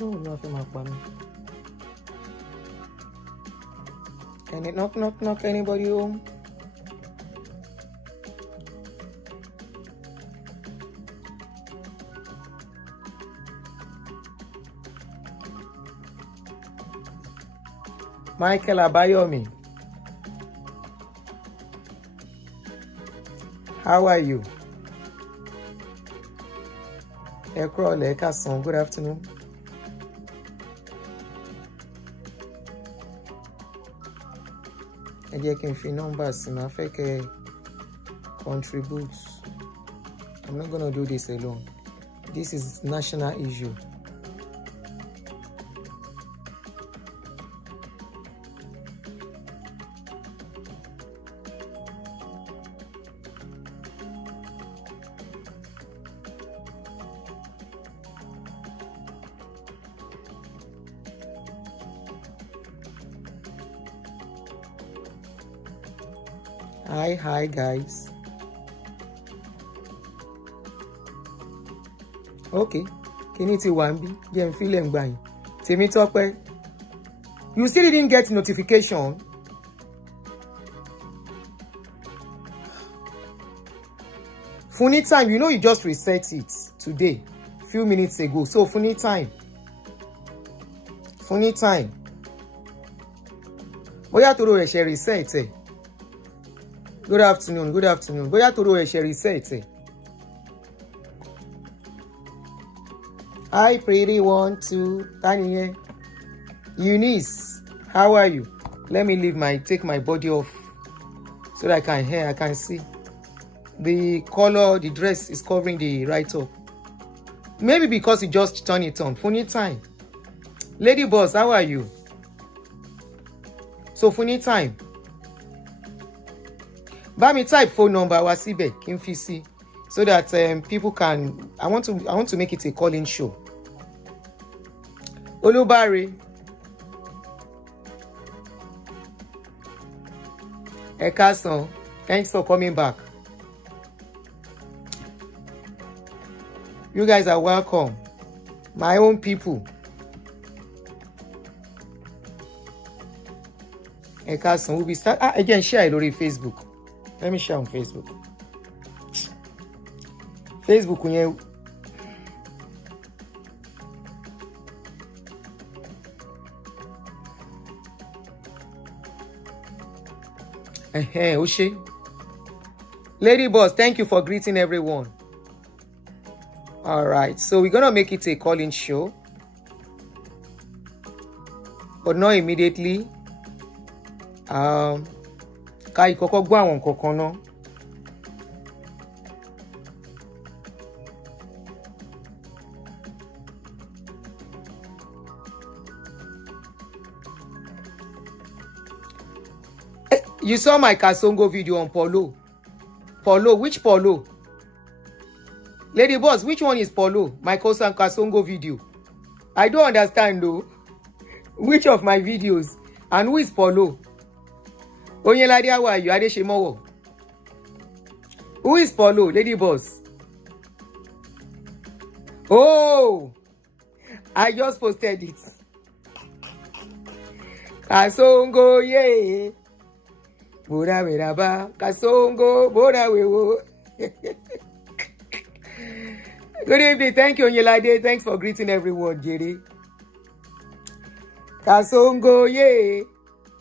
No, nothing happened. Can it knock? Anybody home? Michael Abayomi. How are you? Good afternoon. I can see numbers and I think contribute. I'm not gonna do this alone. This is national issue. Hi guys. Okay. Kiniti Wambi, Jem feeling bang. Temi Tope. You still didn't get notification. Funny time, you know you just reset it today, few minutes ago. So funny time. Boya toro e share reset eh. Good afternoon. Boya toro e share reset eh. Hi, pretty 1, 2, Tanya. Eunice, how are you? Let me take my body off so that I can see. The color, the dress is covering the right up. Maybe because you just turn it on. Funny time. Lady boss, how are you? So funny time. Buy me type phone number wasibe kinfisi so that people can. I want to make it a calling show. Olubari. Ekason, thanks for coming back. You guys are welcome. My own people. Ekason, we'll be start again. Share it on Facebook. Let me share on Facebook. Facebook, Oshé. Lady boss, thank you for greeting everyone. All right, so we're gonna make it a call-in show, but not immediately. Kai koko gbo awon kankan na. You saw my Kasongo video on Polo. Polo, which Polo? Lady boss, which one is Polo? My Kasongo video. I don't understand though. Which of my videos? And who is Polo? Onyelade, how are you? Adeshemowo. Who is Polo? Lady boss. Oh, I just posted it. Kasongo, yeah. Boda weraba, Kasongo, boda wewo. Good evening. Thank you, Onyelade. Thanks for greeting everyone, Jerry. Kasongo, yeah.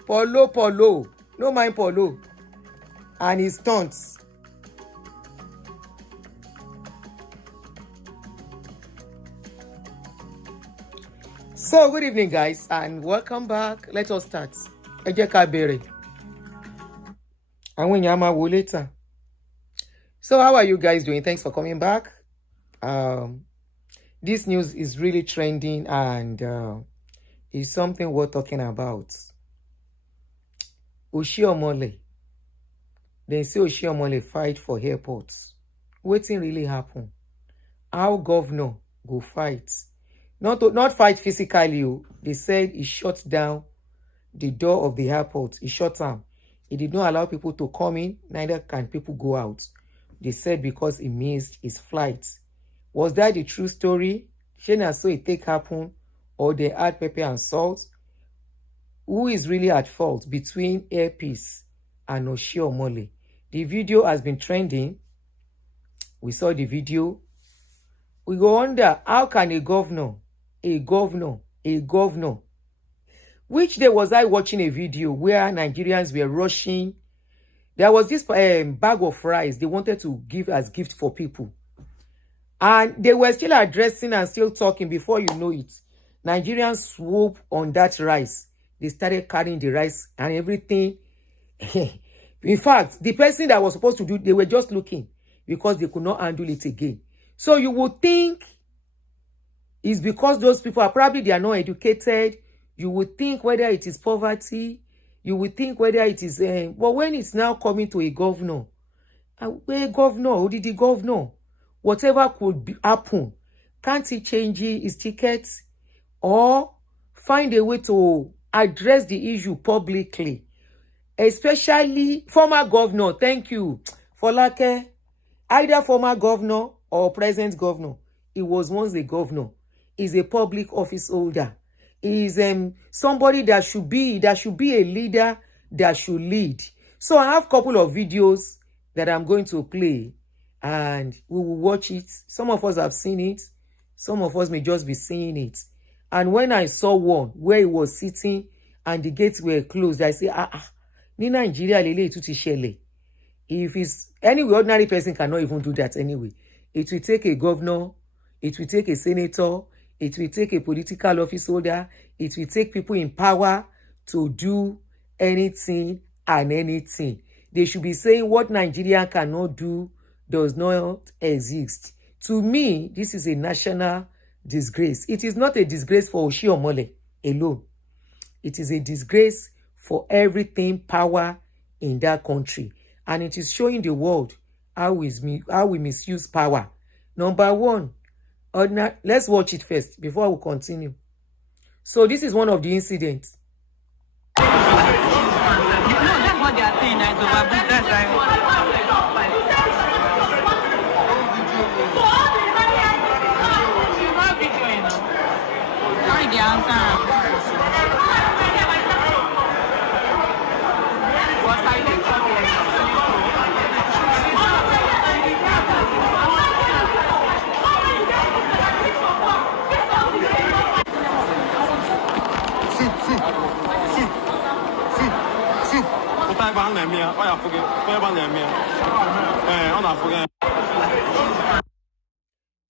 Polo. No mind Polo. And his stunts. So, good evening, guys, and welcome back. Let us start. Ejeka bere. And when Yama will later. So, how are you guys doing? Thanks for coming back. This news is really trending and is something worth talking about. Oshiomole. They say Oshiomole fight for airports. Wetin really happen? How governor go fight? Not fight physically. They said he shut down the door of the airport. He shut down. He did not allow people to come in. Neither can people go out. They said because he missed his flight. Was that the true story? Shena so it take happen, or they add pepper and salt. Who is really at fault between Airpeace and Oshiomole? The video has been trending. We saw the video. We go wonder, how can a governor, which day was I watching a video where Nigerians were rushing? There was this bag of rice they wanted to give as gift for people. And they were still addressing and still talking. Before you know it, Nigerians swoop on that rice. They started carrying the rice and everything. In fact, the person that was supposed to do, they were just looking because they could not handle it again. So you would think it's because those people are probably, they are not educated. You would think whether it is poverty. You would think whether it is, but when it's now coming to a governor, the governor, whatever could happen, can't he change his tickets or find a way to address the issue publicly? Especially former governor, thank you, Folake, either former governor or present governor. He was once a governor. He's a public office holder. He's somebody that should be a leader, that should lead. So I have a couple of videos that I'm going to play and we will watch it. Some of us have seen it. Some of us may just be seeing it. And when I saw one where he was sitting and the gates were closed, I say, ni Nigeria lele tuti shele. If it's anyway, ordinary person cannot even do that anyway. It will take a governor, it will take a senator, it will take a political office holder, it will take people in power to do anything and anything. They should be saying what Nigeria cannot do does not exist. To me, this is a national disgrace. It is not a disgrace for Oshiomole alone. It is a disgrace for everything power in that country. And it is showing the world how we misuse power. Number one, let's watch it first before we continue. So this is one of the incidents. No, that's what they are saying.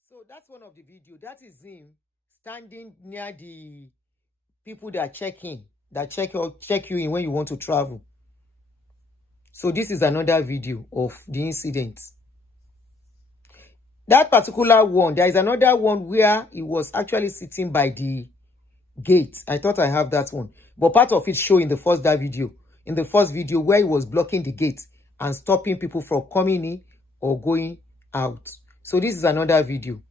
So that's one of the video. That is him standing near the people that check you in when you want to travel. So this is another video of the incident. That particular one, there is another one where he was actually sitting by the gate. I thought I have that one, but part of it show in the first video where he was blocking the gate and stopping people from coming in or going out. So this is another video.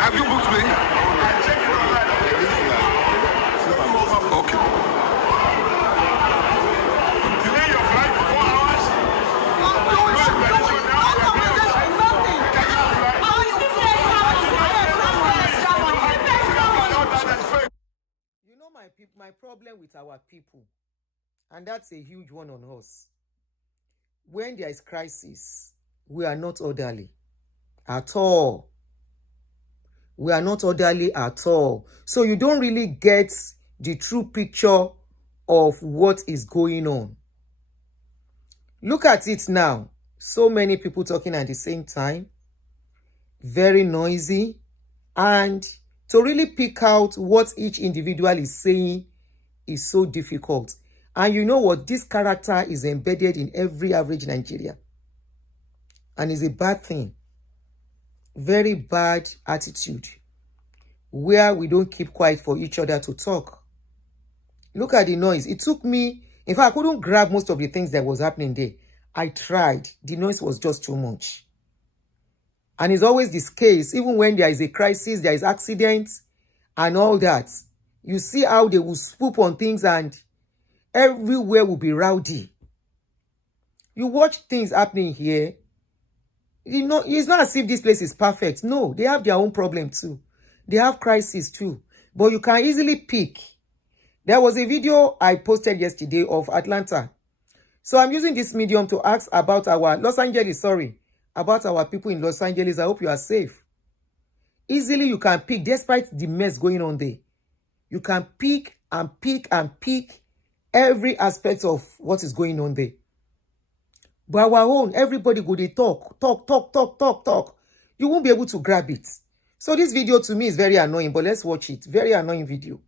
Have you booked me? Okay. Delay your flight for 4 hours. You know my problem with our people, and that's a huge one on us. When there is crisis, we are not orderly at all. We are not orderly at all. So you don't really get the true picture of what is going on. Look at it now. So many people talking at the same time. Very noisy. And to really pick out what each individual is saying is so difficult. And you know what? This character is embedded in every average Nigerian. And it's a bad thing. Very bad attitude where we don't keep quiet for each other to talk. Look at the noise. It took me, in fact, I couldn't grab most of the things that was happening there. I tried. The noise was just too much. And it's always this case, even when there is a crisis, there is accidents and all that. You see how they will swoop on things and everywhere will be rowdy. You watch things happening here. You know, it's not as if this place is perfect. No, they have their own problem too. They have crisis too. But you can easily pick. There was a video I posted yesterday of Atlanta. So I'm using this medium to ask about our about our people in Los Angeles. I hope you are safe. Easily you can pick, despite the mess going on there. You can pick and pick and pick every aspect of what is going on there. But our own, everybody go they talk. You won't be able to grab it. So this video to me is very annoying, but let's watch it. Very annoying video.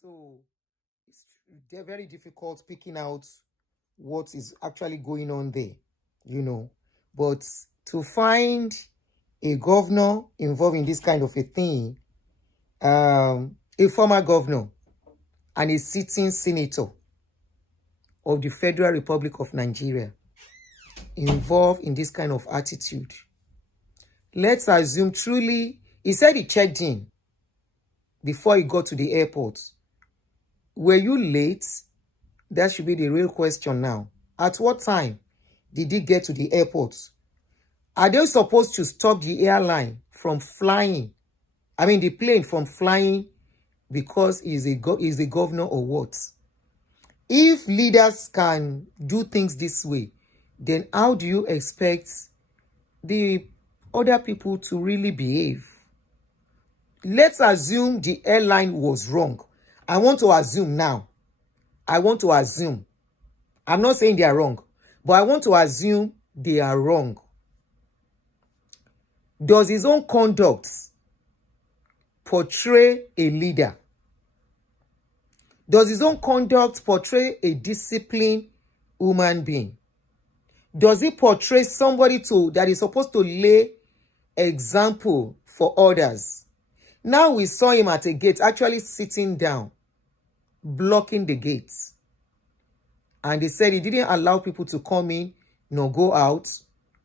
So they're very difficult picking out what is actually going on there, you know. But to find a governor involved in this kind of a thing, a former governor and a sitting senator of the Federal Republic of Nigeria involved in this kind of attitude. Let's assume truly, he said he checked in before he got to the airport. Were you late? That should be the real question now. At what time did he get to the airport? Are they supposed to stop the airline from flying? I mean, the plane from flying because he's a governor or what? If leaders can do things this way, then how do you expect the other people to really behave? Let's assume the airline was wrong. I want to assume now. I want to assume. I'm not saying they are wrong, but I want to assume they are wrong. Does his own conduct portray a leader? Does his own conduct portray a disciplined human being? Does he portray somebody that is supposed to lay example for others? Now we saw him at a gate actually sitting down, blocking the gates. And he said he didn't allow people to come in nor go out.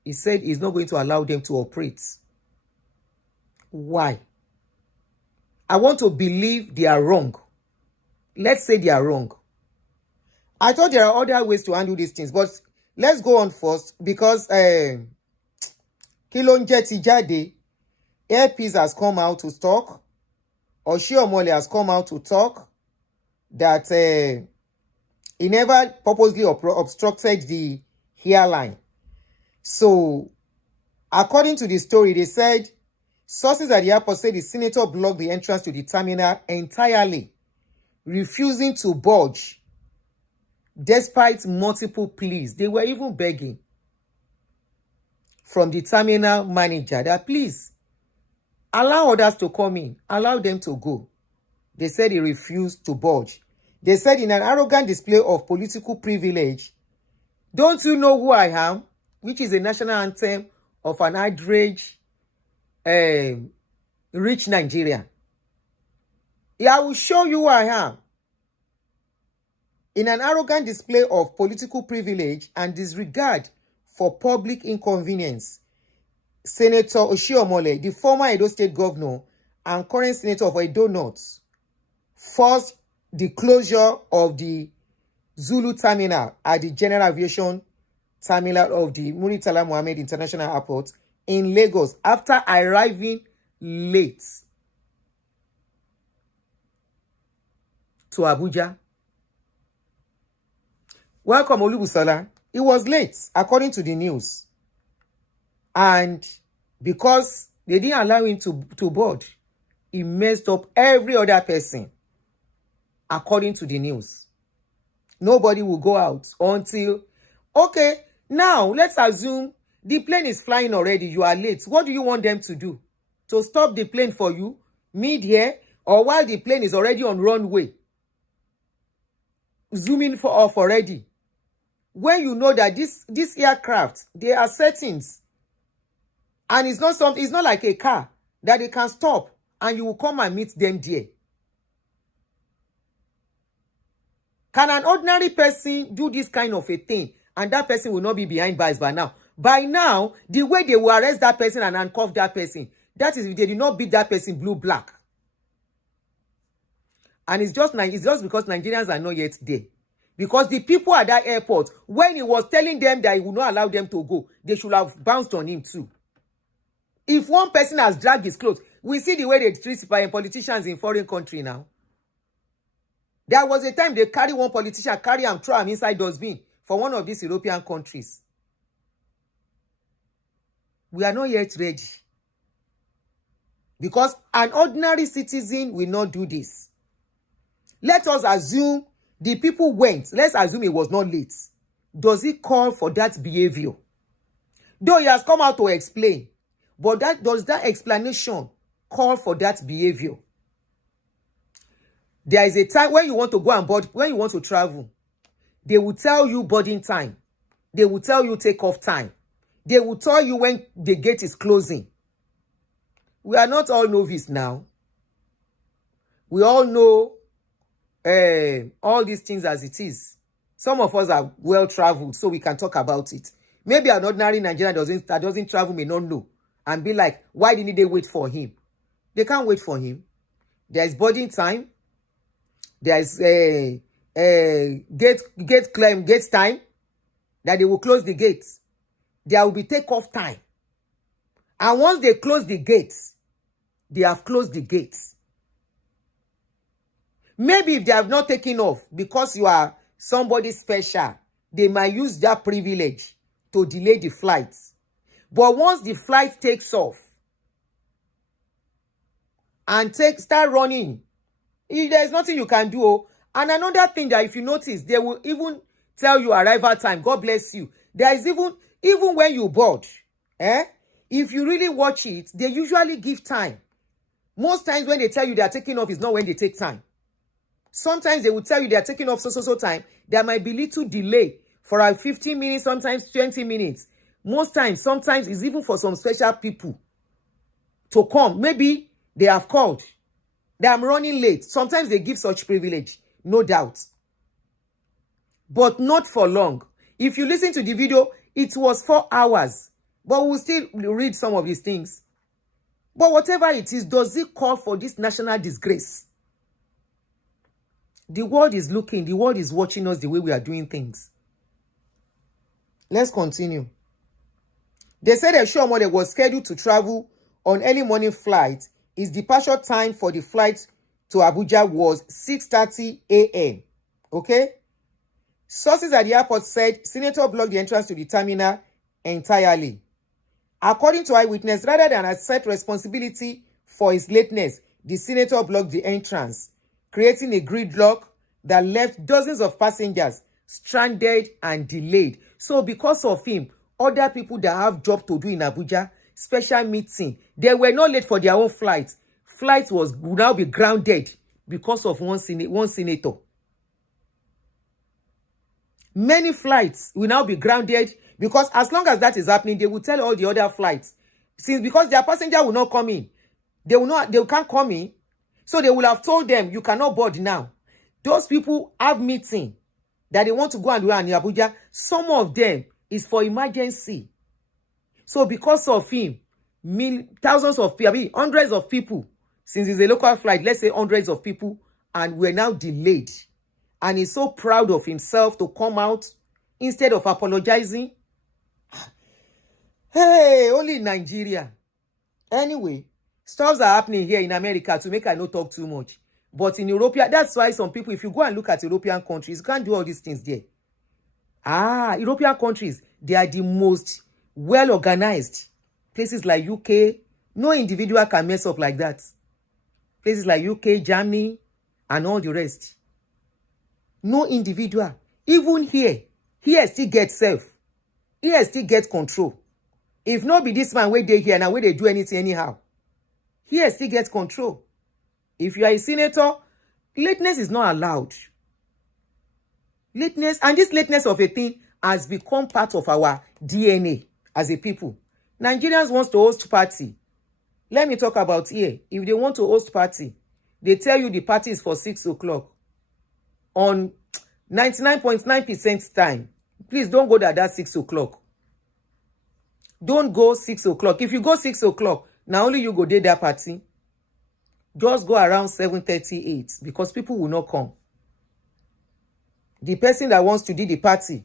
He said he's not going to allow them to operate. Why? I want to believe they are wrong. Let's say they are wrong. I thought there are other ways to handle these things, but let's go on first because Kilonje ti jáde, Airpeace has come out to talk. Oshiomole has come out to talk that He never purposely obstructed the airline. So, according to the story, they said sources at the airport said the senator blocked the entrance to the terminal entirely, refusing to budge despite multiple pleas. They were even begging from the terminal manager that please allow others to come in, allow them to go. They said he refused to budge. They said in an arrogant display of political privilege, "Don't you know who I am?" which is a national anthem of an outrage rich Nigerian. "Yeah, I will show you who I am." In an arrogant display of political privilege and disregard for public inconvenience, Senator Oshiomole, the former Edo State governor and current senator of Edo North, forced the closure of the Zulu Terminal at the General Aviation Terminal of the Murtala Muhammed International Airport in Lagos after arriving late to Abuja. Welcome, Olubusola. He was late, according to the news. And because they didn't allow him to board, he messed up every other person, according to the news. Nobody will go out until, okay, now let's assume the plane is flying already, you are late. What do you want them to do? To stop the plane for you mid-air or while the plane is already on runway? Zooming off already. When you know that this aircraft, there are settings, and it's not like a car that they can stop and you will come and meet them there. Can an ordinary person do this kind of a thing and that person will not be behind bars by now? By now, the way they will arrest that person and handcuff that person, that is if they did not beat that person blue-black. And it's just because Nigerians are not yet there. Because the people at that airport, when he was telling them that he would not allow them to go, they should have bounced on him too. If one person has dragged his clothes, we see the way they treat politicians in foreign country now. There was a time they carry one politician, carry him, throw him inside dustbin for one of these European countries. We are not yet ready. Because an ordinary citizen will not do this. Let us assume the people went. Let's assume it was not late. Does it call for that behavior? Though he has come out to explain. But does that explanation call for that behavior? There is a time when you want to go and board, when you want to travel, they will tell you boarding time. They will tell you takeoff time. They will tell you when the gate is closing. We are not all novice now. We all know all these things as it is. Some of us are well traveled, so we can talk about it. Maybe an ordinary Nigerian that doesn't travel may not know and be like, why didn't they wait for him? They can't wait for him. There is boarding time. There is gate time that they will close the gates. There will be takeoff time. And once they close the gates, they have closed the gates. Maybe if they have not taken off because you are somebody special, they might use that privilege to delay the flight. But once the flight takes off and start running, there's nothing you can do. And another thing that if you notice, they will even tell you arrival time. God bless you. There is even when you board, if you really watch it, they usually give time. Most times when they tell you they are taking off is not when they take time. Sometimes they will tell you they are taking off so time. There might be little delay for 15 minutes, sometimes 20 minutes. Most times, sometimes it's even for some special people to come. Maybe they have called. They are running late. Sometimes they give such privilege, no doubt. But not for long. If you listen to the video, it was 4 hours. But we'll still read some of these things. But whatever it is, does it call for this national disgrace? The world is looking. The world is watching us the way we are doing things. Let's continue. They said Oshiomole was scheduled to travel on early morning flight. His departure time for the flight to Abuja was 6:30 a.m. Okay? Sources at the airport said Senator blocked the entrance to the terminal entirely. According to eyewitness, rather than accept responsibility for his lateness, the senator blocked the entrance, creating a gridlock that left dozens of passengers stranded and delayed. So because of him, other people that have job to do in Abuja, special meeting, they were not late for their own flight. Flight would now be grounded because of one senator. Many flights will now be grounded because as long as that is happening, they will tell all the other flights. Because their passenger will not come in. They can't come in. So they will have told them, you cannot board now. Those people have meeting that they want to go and do in Abuja. Some of them is for emergency. So because of him, thousands of people, hundreds of people, since it's a local flight, let's say hundreds of people, and we're now delayed. And he's so proud of himself to come out instead of apologizing. Hey, only in Nigeria. Anyway, stuffs are happening here in America to make I not talk too much. But in Europe, that's why some people, if you go and look at European countries, you can't do all these things there. European countries, they are the most well-organized. Places like UK, no individual can mess up like that. Places like UK, Germany, and all the rest. No individual. Even here still gets self. Here still gets control. If not be this man where they here now, where they do anything anyhow. Here still gets control. If you are a senator, lateness is not allowed. Lateness, and this lateness of a thing has become part of our DNA as a people. Nigerians want to host party. Let me talk about here. If they want to host party, they tell you the party is for 6 o'clock. On 99.9% time. Please don't go that 6 o'clock. Don't go 6 o'clock. If you go 6 o'clock, now only you go there that party. Just go around 7:38 because people will not come. The person that wants to do the party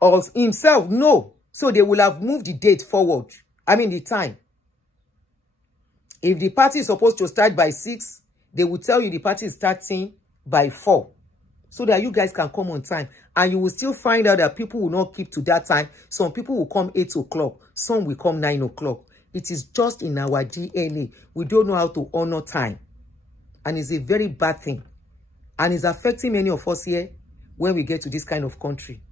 or himself, no. So they will have moved the date forward. The time. If the party is supposed to start by 6, they will tell you the party is starting by 4. So that you guys can come on time. And you will still find out that people will not keep to that time. Some people will come 8 o'clock. Some will come 9 o'clock. It is just in our DNA. We don't know how to honor time. And it's a very bad thing. And it's affecting many of us here when we get to this kind of country.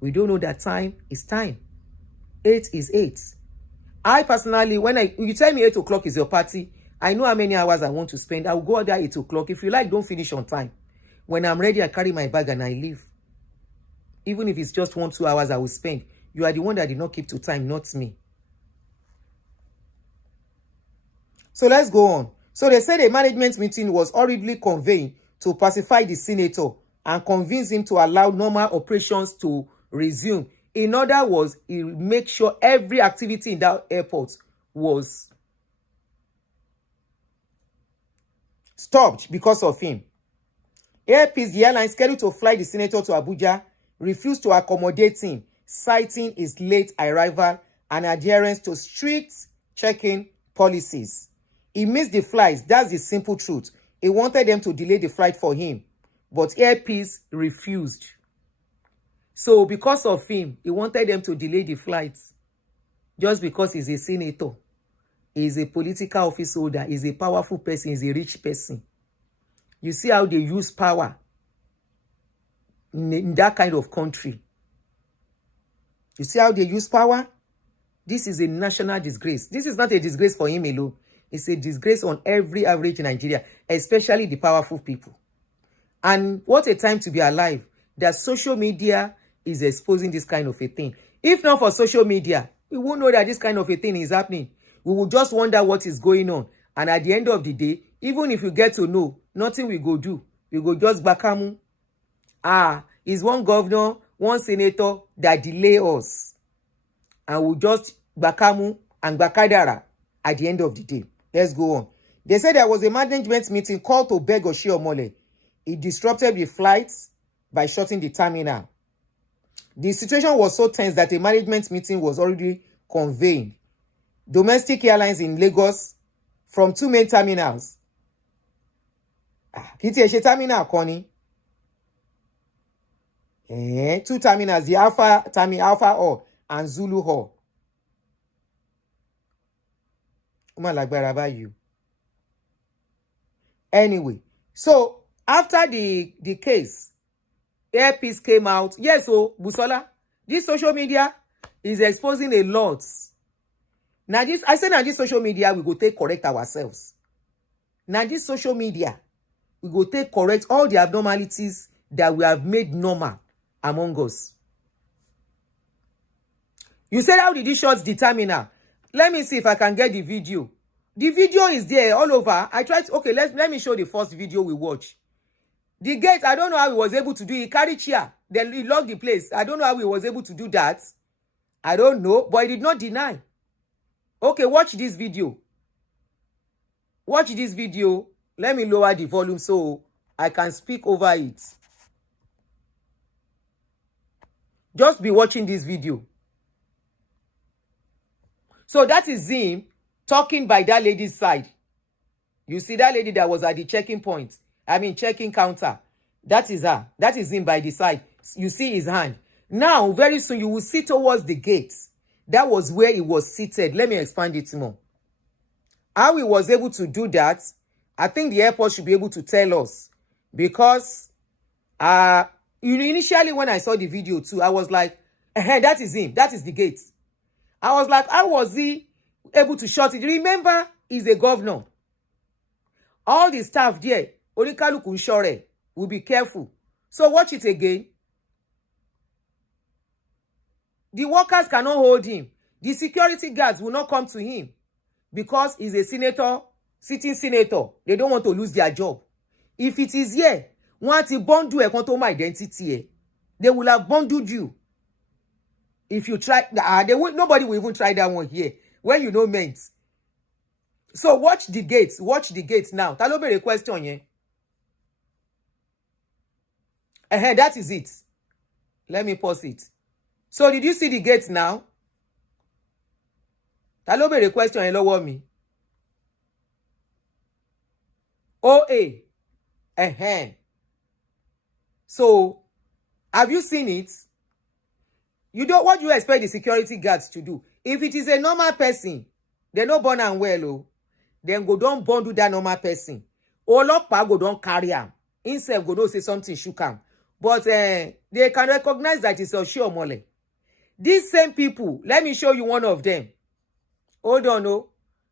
We don't know that time is time. 8 is 8. I personally, when you tell me 8 o'clock is your party, I know how many hours I want to spend. I will go out there 8 o'clock. If you like, don't finish on time. When I'm ready, I carry my bag and I leave. Even if it's just 1-2 hours I will spend. You are the one that did not keep to time, not me. So let's go on. So they said a management meeting was hurriedly convened to pacify the senator and convince him to allow normal operations to resume. In other words, he make sure every activity in that airport was stopped because of him. Airpeace, the airline scheduled to fly the senator to Abuja, refused to accommodate him, citing his late arrival and adherence to strict check-in policies. He missed the flights. That's the simple truth. He wanted them to delay the flight for him, but Airpeace refused. So because of him, he wanted them to delay the flights just because he's a senator. He's a political office holder. He's a powerful person. He's a rich person. You see how they use power in that kind of country. You see how they use power? This is a national disgrace. This is not a disgrace for him alone. It's a disgrace on every average in Nigeria, especially the powerful people. And what a time to be alive that social media is exposing this kind of a thing. If not for social media, we won't know that this kind of a thing is happening. We will just wonder what is going on. And at the end of the day, even if you get to know, nothing we go do. We go just bakamu. Is one governor, one senator that delay us. And we'll just bakamu and bakadara at the end of the day. Let's go on. They said there was a management meeting called to beg Oshiomole. It disrupted the flights by shutting the terminal. The situation was so tense that a management meeting was already convened. Domestic airlines in Lagos from 2 main terminals. Kiti Eshe terminal, Connie. Two terminals, the Alpha Hall and Zulu Hall. You. Anyway, so after the case, Airpeace came out. Yes, so Busola, this social media is exposing a lot. Now this, I said, now this social media, we go take correct ourselves. Now this social media, we go take correct all the abnormalities that we have made normal among us. You said, how did you shut the terminal? Let me see if I can get the video. The video is there all over. I tried to, okay, let me show the first video we watch. The gate, I don't know how he was able to do it. He carried chair, then he locked the place. I don't know how he was able to do that. I don't know, but he did not deny. Okay, watch this video. Watch this video. Let me lower the volume so I can speak over it. Just be watching this video. So that is him talking by that lady's side. You see that lady that was at the checking point. Checking counter. That is her. That is him by the side. You see his hand. Now, very soon, you will see towards the gate. That was where he was seated. Let me expand it more. How he was able to do that, I think the airport should be able to tell us. Because, initially when I saw the video too, I was like, that is him. That is the gate. I was like, how was he able to shut it? Remember, he's a governor. All the staff there, Onikaluku Nshore, will be careful. So watch it again. The workers cannot hold him. The security guards will not come to him because he's a senator, sitting senator. They don't want to lose their job. If it is here, want to bundle a quantum identity, they will have bundled you. If you try, nobody will even try that one here. When you know meant. So watch the gates. Watch the gates now. Talo be a question here. That is it. Let me pause it. So did you see the gates now? Talo be a question here. Lower me. OA. So have you seen it? You don't. What do you expect the security guards to do? If it is a normal person, they no born and well, oh, then go don't bundle that normal person. Olokpa go don't carry him. Instead go don't say something shook him. But they can recognize that it's Oshiomole. These same people, let me show you one of them. Hold on, oh.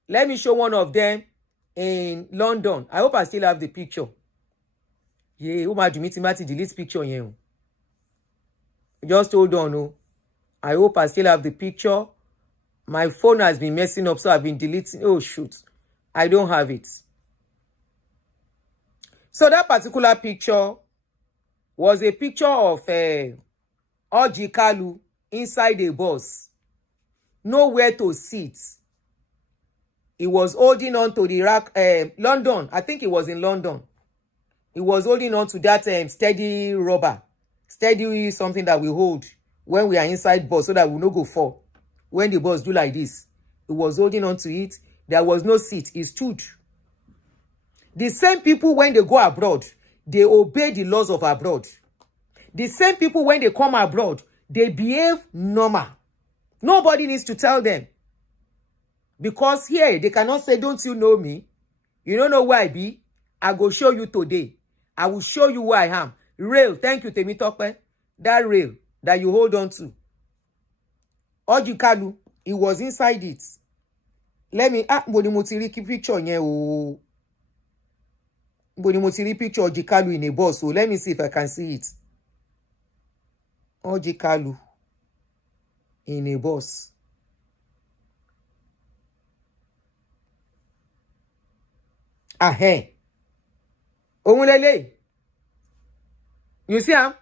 Let me show one of them in London. I hope I still have the picture. Yeah, Uma Jumiti delete picture here. Just hold on, oh. I hope I still have the picture. My phone has been messing up, so I've been deleting. Oh, shoot. I don't have it. So that particular picture was a picture of Oji Kalu inside a bus. Nowhere to sit. He was holding on to the rack. London. I think it was in London. He was holding on to that steady rubber. Steady something that we hold when we are inside bus so that we no go fall. When the bus do like this, he was holding on to it. There was no seat. He stood. The same people, when they go abroad, they obey the laws of abroad. The same people, when they come abroad, they behave normal. Nobody needs to tell them. Because here, they cannot say, don't you know me? You don't know where I be? I go show you today. I will show you where I am. Rail, thank you, Temitope. That rail that you hold on to. Ojikalu, he was inside it. Let me Bonimotiri picture here. Bonimotiri picture Ojikalu in a bus. So let me see if I can see it. Ojikalu in a bus. Omulele. You see him?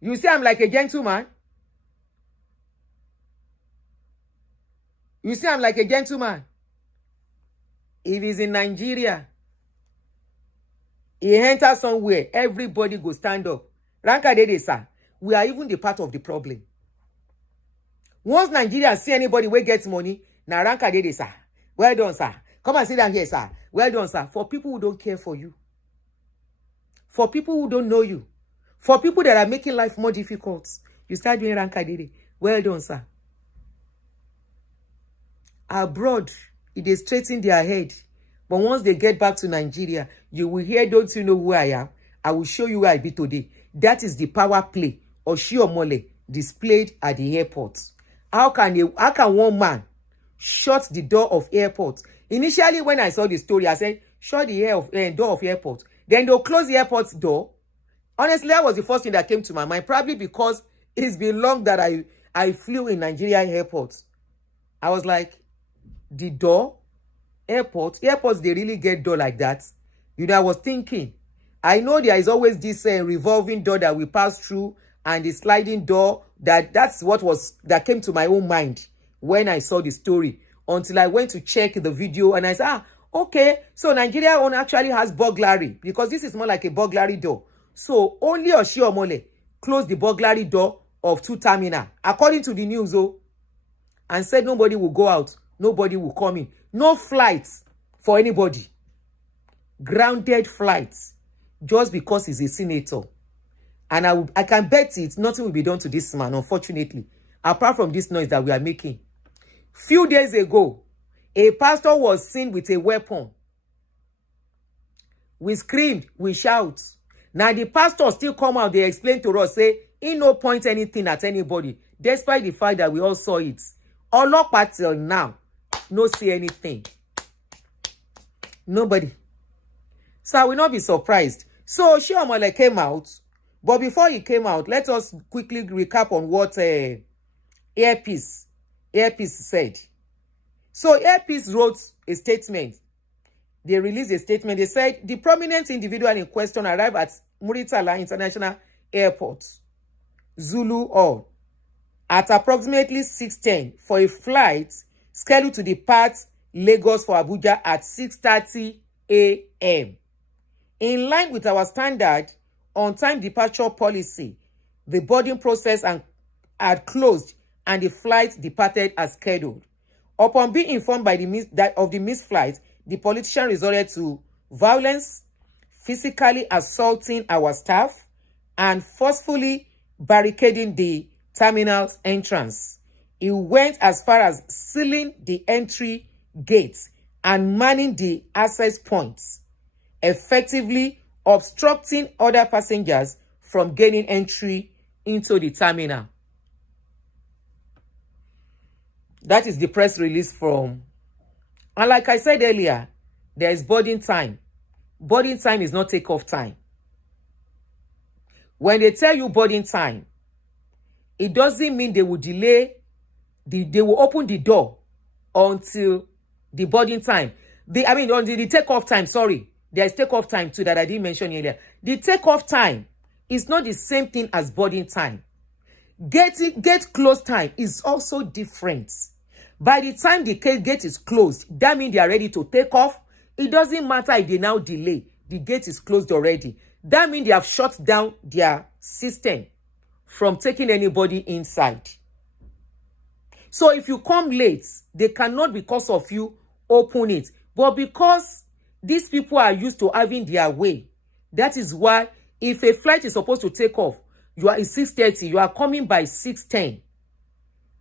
You see I'm like a gentleman? You see I'm like a gentleman? If he's in Nigeria, he enters somewhere, everybody go stand up. Ranka Dede, sir, we are even the part of the problem. Once Nigeria see anybody who gets money, now Ranka Dede, sir, well done, sir. Come and sit down here, sir. Well done, sir. For people who don't care for you. For people who don't know you. For people that are making life more difficult, you start doing rankadede. Well done, sir. Abroad, it is straightening their head. But once they get back to Nigeria, you will hear, don't you know who I am? I will show you where I be today. That is the power play Oshiomole displayed at the airport. How can one man shut the door of airport? Initially, when I saw the story, I said, shut the door of airport. Then they'll close the airport's door. Honestly, that was the first thing that came to my mind, probably because it's been long that I flew in Nigerian airports. I was like, the door? Airports, they really get door like that? You know, I was thinking, I know there is always this revolving door that we pass through and the sliding door. That's what came to my own mind when I saw the story, until I went to check the video and I said, okay, so Nigeria own actually has burglary, because this is more like a burglary door. So only Oshiomole closed the burglary door of 2 terminal, according to the news, and said nobody will go out, nobody will come in. No flights for anybody. Grounded flights, just because he's a senator. And I can bet it, nothing will be done to this man, unfortunately, apart from this noise that we are making. Few days ago, a pastor was seen with a weapon. We screamed, we shout. Now the pastor still come out, they explain to us, say, he no point anything at anybody, despite the fact that we all saw it. Olopa till now, no see anything. Nobody. So I will not be surprised. So Oshiomole came out, but before he came out, let us quickly recap on what Earpiece said. So Earpiece wrote a statement. They released a statement. They said the prominent individual in question arrived at Murtala International Airport, Zulu All, at approximately 6:10 for a flight scheduled to depart Lagos for Abuja at 6:30 a.m. In line with our standard on-time departure policy, the boarding process had closed and the flight departed as scheduled. Upon being informed by of the missed flight, the politician resorted to violence, physically assaulting our staff, and forcefully barricading the terminal's entrance. He went as far as sealing the entry gates and manning the access points, effectively obstructing other passengers from gaining entry into the terminal. That is the press release from. And like I said earlier, there is boarding time. Boarding time is not takeoff time. When they tell you boarding time, it doesn't mean they will delay, they will open the door until the boarding time. Until the takeoff time, sorry. There is takeoff time too that I didn't mention earlier. The takeoff time is not the same thing as boarding time. Gate close time is also different. By the time the gate is closed, that means they are ready to take off. It doesn't matter if they now delay. The gate is closed already. That means they have shut down their system from taking anybody inside. So if you come late, they cannot, because of you, open it. But because these people are used to having their way, that is why if a flight is supposed to take off, you are at 6:30, you are coming by 6:10.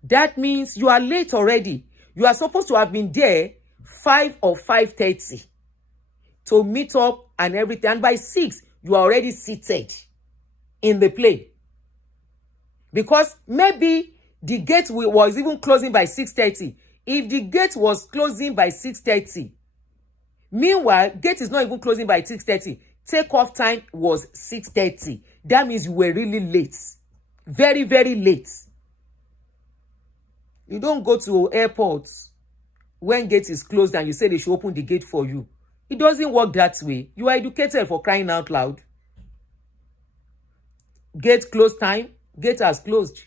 That means you are late already. You are supposed to have been there 5 or 5:30 to meet up and everything. And by 6, you are already seated in the plane. Because maybe the gate was even closing by 6:30. If the gate was closing by 6:30, meanwhile, gate is not even closing by 6:30. Takeoff time was 6:30. That means you were really late. Very, very late. You don't go to airports when gate is closed and you say they should open the gate for you. It doesn't work that way. You are educated, for crying out loud. Gate close time, gate has closed.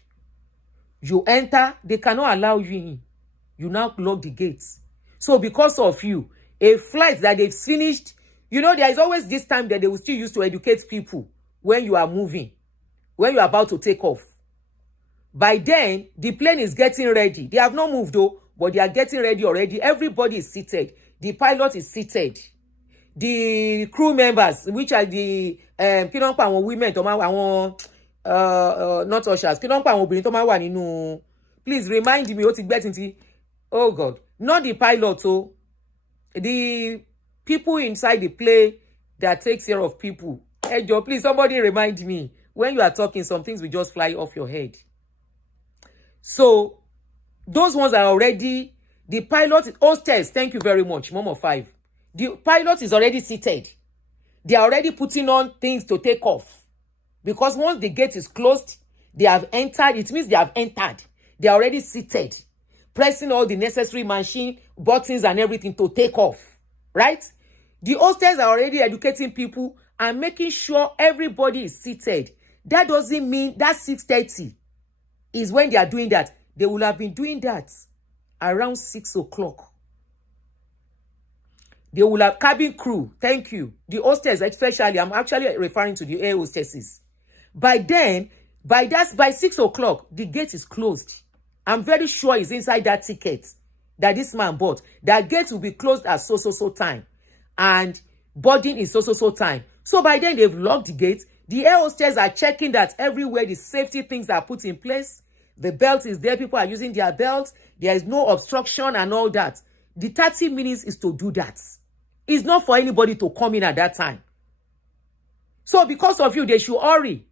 You enter, they cannot allow you in. You now lock the gates. So because of you, a flight that they've finished, there is always this time that they will still use to educate people when you are moving, when you are about to take off. By then, the plane is getting ready. They have not moved though, but they are getting ready already. Everybody is seated. The pilot is seated. the crew members, which are the women, not ushers, please remind me, oh God, not the pilot, oh, the people inside the plane that takes care of people. Hey, Joe, please, somebody remind me. When you are talking, some things will just fly off your head. So, those ones are already, the pilot, hostess, thank you very much, Momo 5. The pilot is already seated. They are already putting on things to take off. Because once the gate is closed, they have entered. It means they have entered. They are already seated, pressing all the necessary machine buttons and everything to take off. Right? The hostess are already educating people and making sure everybody is seated. That doesn't mean that 6:30 is when they are doing that. They will have been doing that around 6 o'clock. They will have cabin crew. Thank you. The hostess, especially, I'm actually referring to the air hostesses. By then, by 6 o'clock, the gate is closed. I'm very sure it's inside that ticket that this man bought. That gate will be closed at so time. And boarding is so time. So by then, they've locked the gate. The air hostess are checking that everywhere the safety things are put in place. The belt is there. People are using their belts. There is no obstruction and all that. The 30 minutes is to do that. It's not for anybody to come in at that time. So because of you, they should hurry.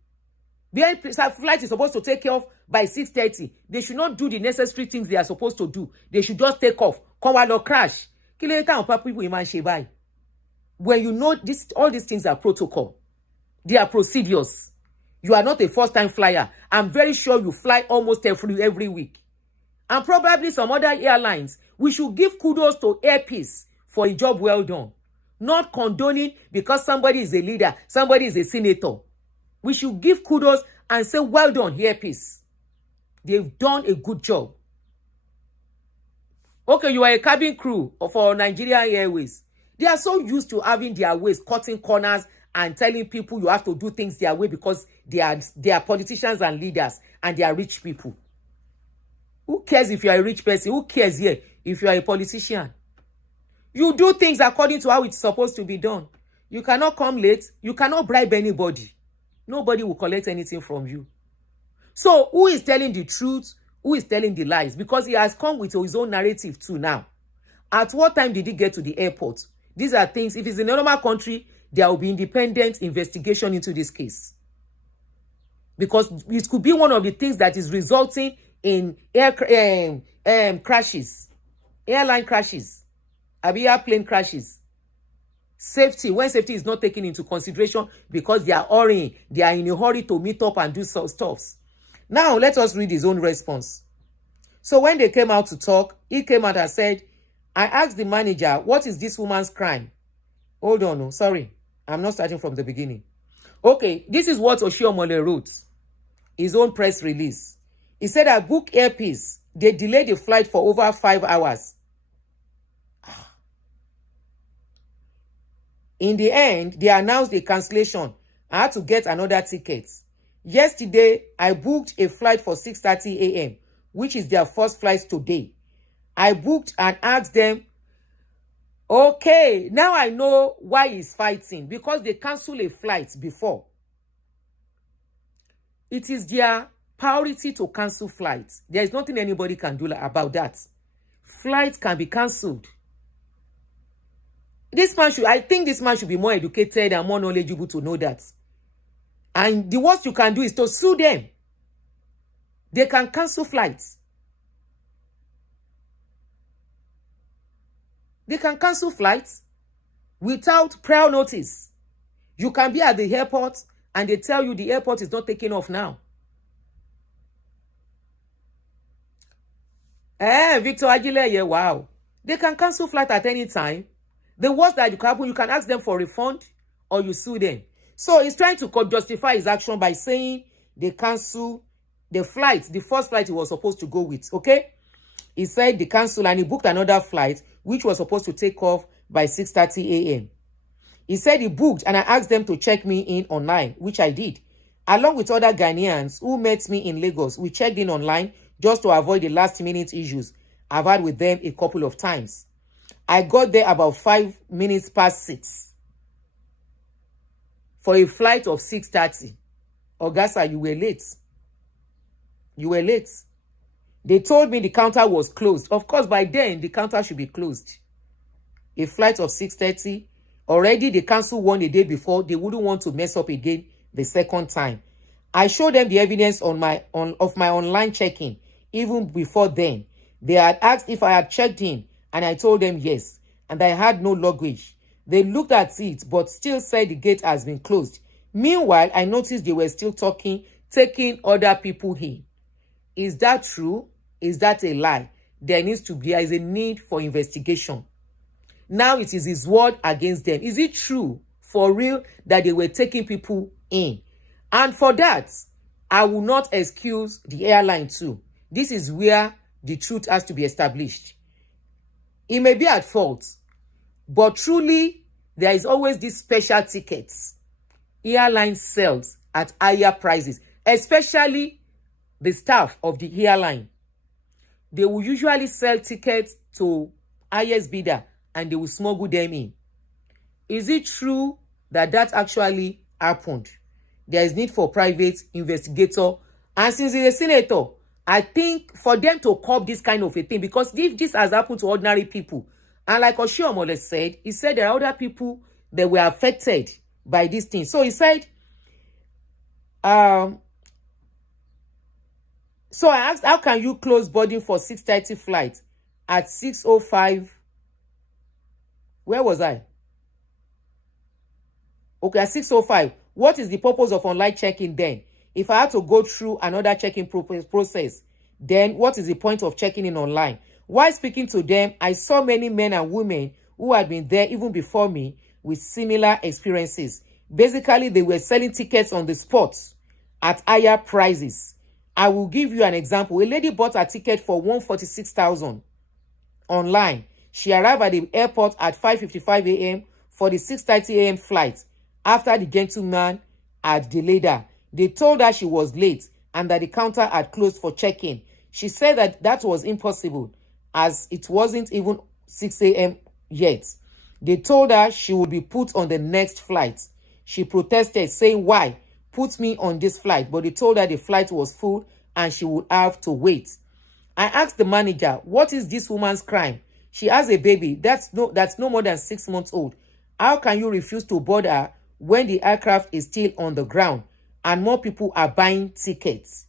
The flight is supposed to take off by 6:30. They should not do the necessary things they are supposed to do. They should just take off. Come on, or crash. When you know this, all these things are protocol. They are procedures. You are not a first-time flyer. I'm very sure you fly almost every week. And probably some other airlines. We should give kudos to Air Peace for a job well done. Not condoning because somebody is a leader, somebody is a senator. We should give kudos and say, well done, Air Peace. They've done a good job. Okay, you are a cabin crew for Nigerian Airways. They are so used to having their ways, cutting corners and telling people you have to do things their way because they are politicians and leaders and they are rich people. Who cares if you are a rich person? Who cares here if you are a politician? You do things according to how it's supposed to be done. You cannot come late. You cannot bribe anybody. Nobody will collect anything from you. So who is telling the truth? Who is telling the lies? Because he has come with his own narrative too now. At what time did he get to the airport? These are things, if it's in a normal country, there will be independent investigation into this case. Because it could be one of the things that is resulting in crashes, airline crashes, airplane crashes. Safety, when safety is not taken into consideration because they are hurrying, they are in a hurry to meet up and do some stuffs. Now, let us read his own response. So when they came out to talk, he came out and said, I asked the manager, what is this woman's crime? Hold on, no, sorry. I'm not starting from the beginning. Okay, this is what Oshiomole wrote. His own press release. He said, I booked Air Peace. They delayed the flight for over 5 hours. In the end, they announced a cancellation. I had to get another ticket. Yesterday, I booked a flight for 6:30 a.m., which is their first flight today. I booked and asked them, okay, now I know why he's fighting, because they canceled a flight before. It is their priority to cancel flights. There is nothing anybody can do about that. Flights can be cancelled. I think this man should be more educated and more knowledgeable to know that. And the worst you can do is to sue them. They can cancel flights. They can cancel flights without prior notice. You can be at the airport and they tell you the airport is not taking off now. Victor Agile, wow. They can cancel flight at any time. The worst that you can happen, you can ask them for a refund or you sue them. So he's trying to justify his action by saying they cancel the flight, the first flight he was supposed to go with, okay? He said they cancel and he booked another flight which was supposed to take off by 6:30 a.m. He said he booked and I asked them to check me in online, which I did. Along with other Ghanaians who met me in Lagos, we checked in online just to avoid the last-minute issues I've had with them a couple of times. I got there about 5 minutes past 6. for a flight of 6:30. Ogasa, you were late. You were late. They told me the counter was closed. Of course, by then, the counter should be closed. A flight of 6:30. Already, they canceled one a day before. They wouldn't want to mess up again the second time. I showed them the evidence of my online check-in. Even before then, they had asked if I had checked in, and I told them yes, and I had no luggage. They looked at it, but still said the gate has been closed. Meanwhile, I noticed they were still talking, taking other people in. Is that true? Is that a lie? There is a need for investigation. Now it is his word against them. Is it true, for real, that they were taking people in? And for that, I will not excuse the airline too. This is where the truth has to be established. It may be at fault, but truly, there is always these special tickets airline sells at higher prices, especially the staff of the airline. They will usually sell tickets to highest bidder and they will smuggle them in. Is it true that actually happened? There is need for private investigator. And since he's a senator, I think for them to curb this kind of a thing, because if this has happened to ordinary people, and like Oshiomole said, he said there are other people that were affected by this thing. So he said, so I asked, how can you close boarding for 6:30 flight at 6:05? Where was I? Okay, at 6:05. What is the purpose of online checking then? If I had to go through another checking process, then what is the point of checking in online? While speaking to them, I saw many men and women who had been there even before me with similar experiences. Basically, they were selling tickets on the spot at higher prices. I will give you an example. A lady bought a ticket for 146,000 online. She arrived at the airport at 5:55 a.m. for the 6:30 a.m. flight after the gentleman had delayed her. They told her she was late and that the counter had closed for check-in. She said that was impossible as it wasn't even 6 a.m. yet. They told her she would be put on the next flight. She protested, saying, "Why? Put me on this flight." But they told her the flight was full and she would have to wait. I asked the manager, "What is this woman's crime? She has a baby that's no more than 6 months old. How can you refuse to board her when the aircraft is still on the ground and more people are buying tickets?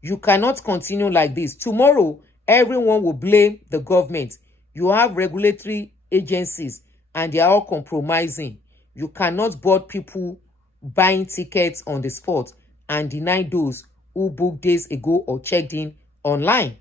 You cannot continue like this. Tomorrow, everyone will blame the government. You have regulatory agencies and they are all compromising. You cannot board people buying tickets on the spot and deny those who booked days ago or checked in online."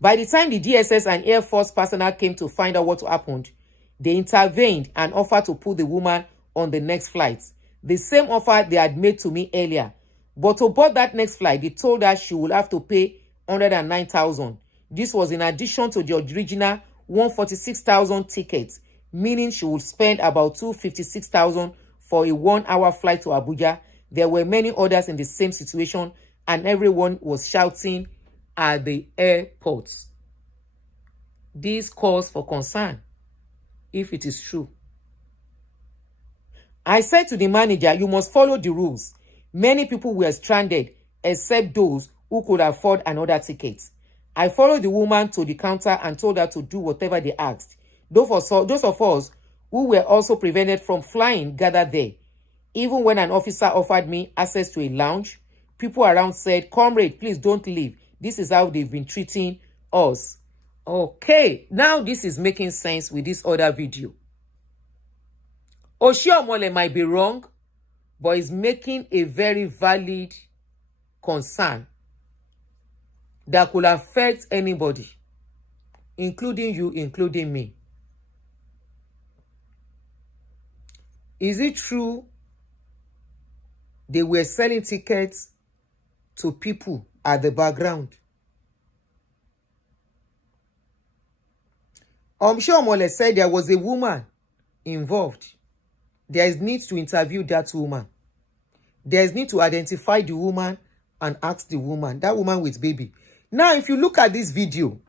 By the time the DSS and Air Force personnel came to find out what happened, they intervened and offered to put the woman on the next flight. The same offer they had made to me earlier. But to board that next flight, they told her she would have to pay 109,000. This was in addition to the original 146,000 tickets, meaning she would spend about 256,000 for a 1-hour flight to Abuja. There were many others in the same situation, and everyone was shouting at the airports. This calls for concern, if it is true. I said to the manager, "You must follow the rules." Many people were stranded, except those who could afford another ticket. I followed the woman to the counter and told her to do whatever they asked. Those of us who were also prevented from flying gathered there. Even when an officer offered me access to a lounge, people around said, "Comrade, please don't leave. This is how they've been treating us." Okay, now this is making sense with this other video. Oshiomole might be wrong, but is making a very valid concern that could affect anybody, including you, including me. Is it true they were selling tickets to people at the background? Oshiomole said there was a woman involved. There is need to interview that woman. There is need to identify the woman and ask the woman, that woman with baby. Now, if you look at this video,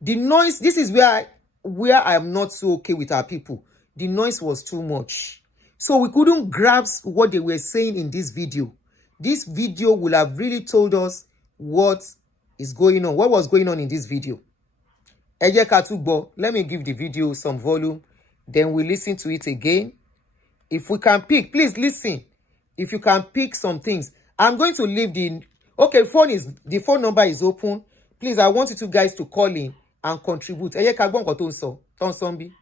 the noise, this is where I am not so okay with our people. The noise was too much. So we couldn't grasp what they were saying in this video. This video will have really told us what is going on, what was going on in this video. Ẹ jẹ́ ká tún gbọ́. Let me give the video some volume, then we listen to it again. If we can pick, please listen. If you can pick some things, I'm going to leave the the phone number is open. Please, I want you two guys to call in and contribute. Ẹ jẹ́ ká gbọ́ nǹkan tó ń sọ. Tó ń sọ ń bí.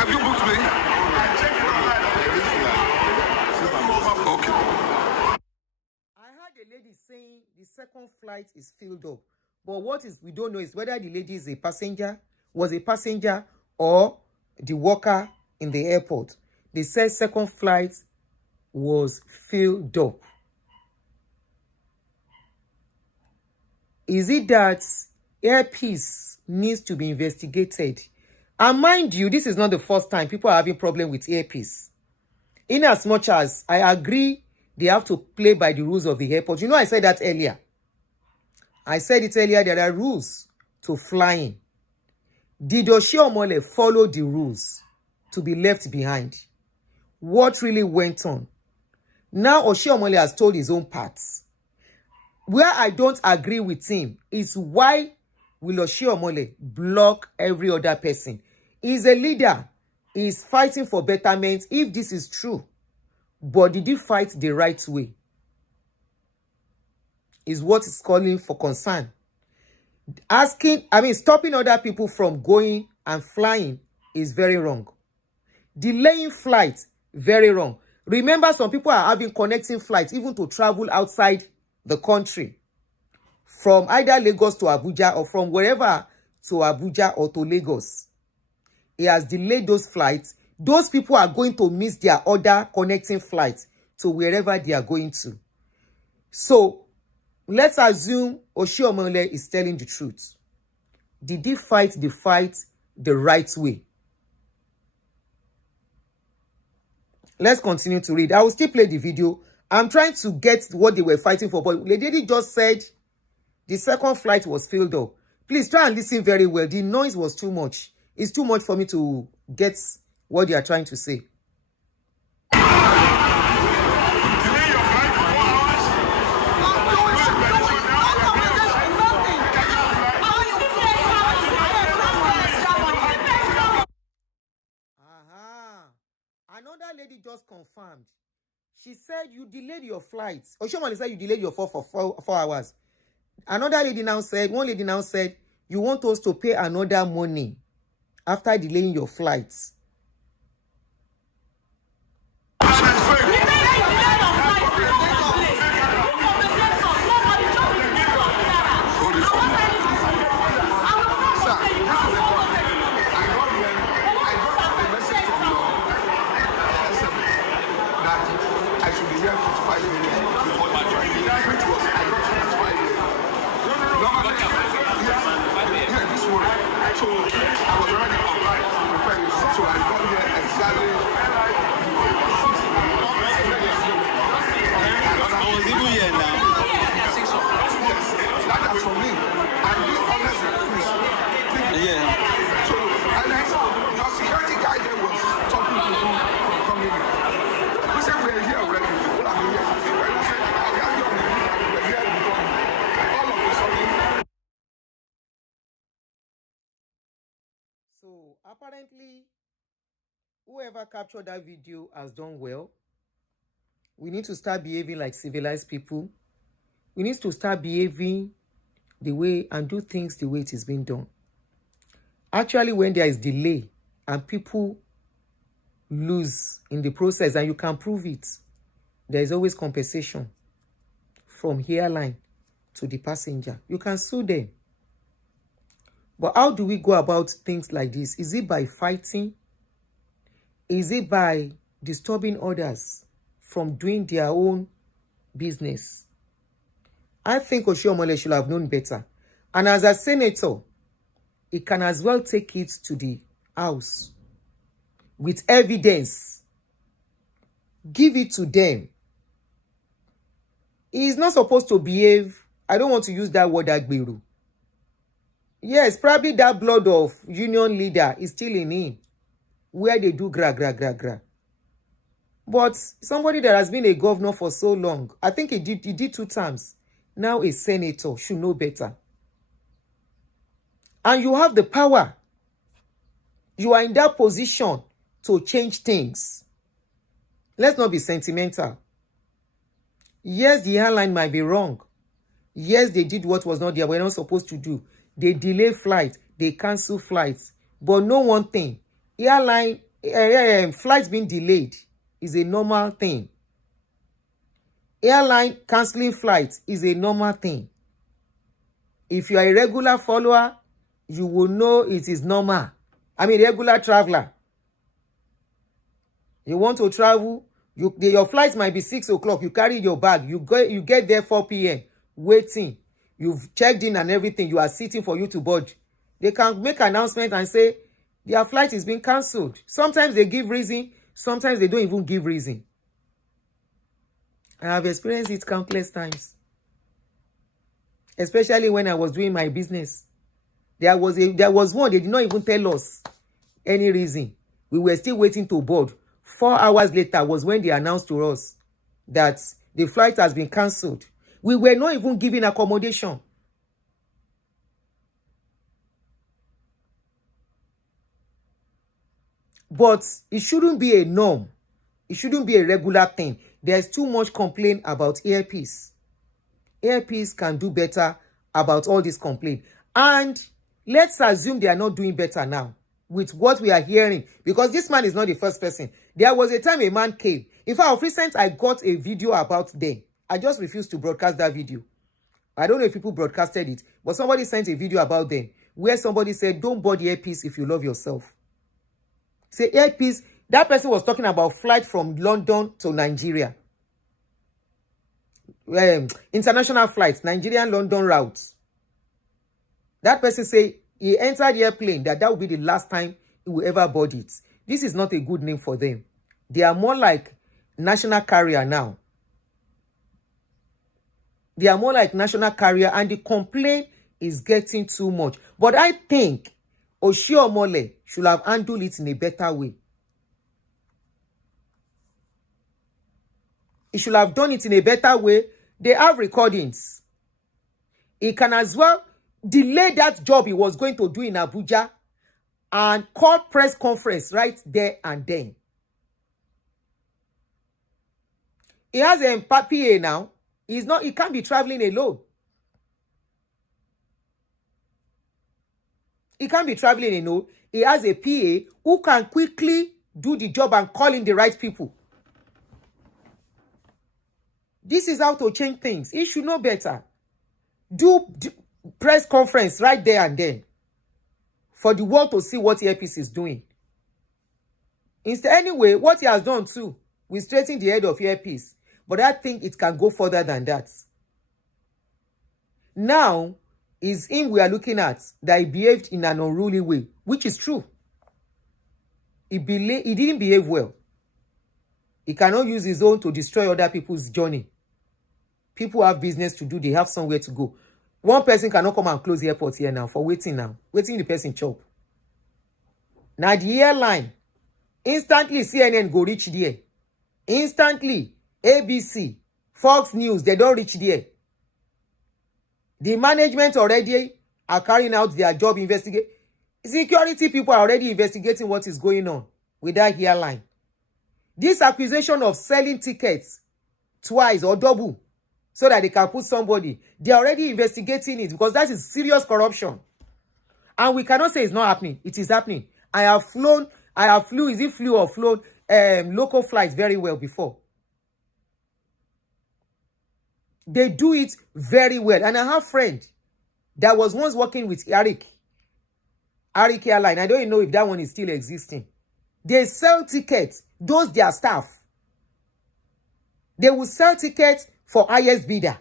Have you booked me? Okay. I heard a lady saying the second flight is filled up. But we don't know is whether the lady is was a passenger or the worker in the airport. They said second flight was filled up. Is it that earpiece needs to be investigated? And mind you, this is not the first time people are having problem with earpiece. In as much as I agree they have to play by the rules of the airport. You know, I said that earlier. I said it earlier, there are rules to flying. Did Oshiomole follow the rules to be left behind? What really went on? Now Oshiomole has told his own parts. Where I don't agree with him is why will Oshiomole block every other person? He's a leader. He's fighting for betterment if this is true. But did he fight the right way? Is what is calling for concern. Stopping other people from going and flying is very wrong. Delaying flights, very wrong. Remember, some people are having connecting flights even to travel outside the country. From either Lagos to Abuja or from wherever to Abuja or to Lagos. He has delayed those flights. Those people are going to miss their other connecting flights to wherever they are going to. So, let's assume Oshiomole is telling the truth. Did he fight the fight the right way? Let's continue to read. I will still play the video. I'm trying to get what they were fighting for, but the lady just said the second flight was filled up. Please try and listen very well. The noise was too much. It's too much for me to get what they are trying to say. Delay your flight for 4 hours. Another lady just confirmed. She said you delayed your flight. Oshiomole said you delayed your flight for 4 hours. One lady now said, you want us to pay another money after delaying your flights. So apparently, whoever captured that video has done well. We need to start behaving like civilized people. We need to start behaving the way and do things the way it is being done. Actually, when there is delay and people lose in the process and you can prove it, there is always compensation from airline to the passenger. You can sue them. But how do we go about things like this? Is it by fighting? Is it by disturbing others from doing their own business? I think Oshiomole should have known better. And as a senator, he can as well take it to the house. with evidence. Give it to them. He is not supposed to behave. I don't want to use that word, Agberu. Yes, probably that blood of union leader is still in him, where they do gra, gra, gra, gra. But somebody that has been a governor for so long, I think he did 2 terms, now a senator, should know better. And you have the power. You are in that position to change things. Let's not be sentimental. Yes, the airline might be wrong. Yes, they did what was not they were not supposed to do. They delay flights. They cancel flights. But know one thing. Airline flights being delayed is a normal thing. Airline canceling flights is a normal thing. If you are a regular follower, you will know it is normal. I mean, regular traveler. You want to travel, your flight might be 6 o'clock. You carry your bag. You get there 4 p.m. waiting. You've checked in and everything. You are sitting for you to board. They can make an announcement and say their flight is being cancelled. Sometimes they give reason. Sometimes they don't even give reason. I have experienced it countless times. Especially when I was doing my business. There was one, they did not even tell us any reason. We were still waiting to board. 4 hours later was when they announced to us that the flight has been cancelled. We were not even given accommodation. But it shouldn't be a norm. It shouldn't be a regular thing. There's too much complaint about earpiece. Earpiece can do better about all this complaint. And let's assume they are not doing better now with what we are hearing. Because this man is not the first person. There was a time a man came. In fact, of recent, I got a video about them. I just refused to broadcast that video. I don't know if people broadcasted it, but somebody sent a video about them where somebody said, don't board earpiece if you love yourself. Say earpiece, that person was talking about flight from London to Nigeria. International flights, Nigerian London routes. That person say he entered the airplane that will be the last time he will ever board it. This is not a good name for them. They are more like national carrier now. They are more like national carrier, and the complaint is getting too much. But I think Oshiomole should have handled it in a better way. He should have done it in a better way. They have recordings. He can as well delay that job he was going to do in Abuja and call press conference right there and then. He has a PA now. He can't be traveling alone. He can't be traveling alone. He has a PA who can quickly do the job and call in the right people. This is how to change things. He should know better. Do press conference right there and then for the world to see what Earpiece is doing. Instead, anyway, what he has done too, we straighten the head of Earpiece. But I think it can go further than that. Now, is him we are looking at that he behaved in an unruly way, which is true. He didn't behave well. He cannot use his own to destroy other people's journey. People have business to do. They have somewhere to go. One person cannot come and close the airport here now for waiting now. Waiting the person chop. Now the airline, instantly CNN go reach there. Instantly, ABC, Fox News, they don't reach there. The management already are carrying out their job investigate. Security people are already investigating what is going on with that airline. This accusation of selling tickets twice or double so that they can put somebody, they are already investigating it because that is serious corruption. And we cannot say it's not happening. It is happening. I have flown local flights very well before. They do it very well. And I have a friend that was once working with Arik Airline. I don't even know if that one is still existing. They sell tickets, those their staff. They will sell tickets for highest bidder.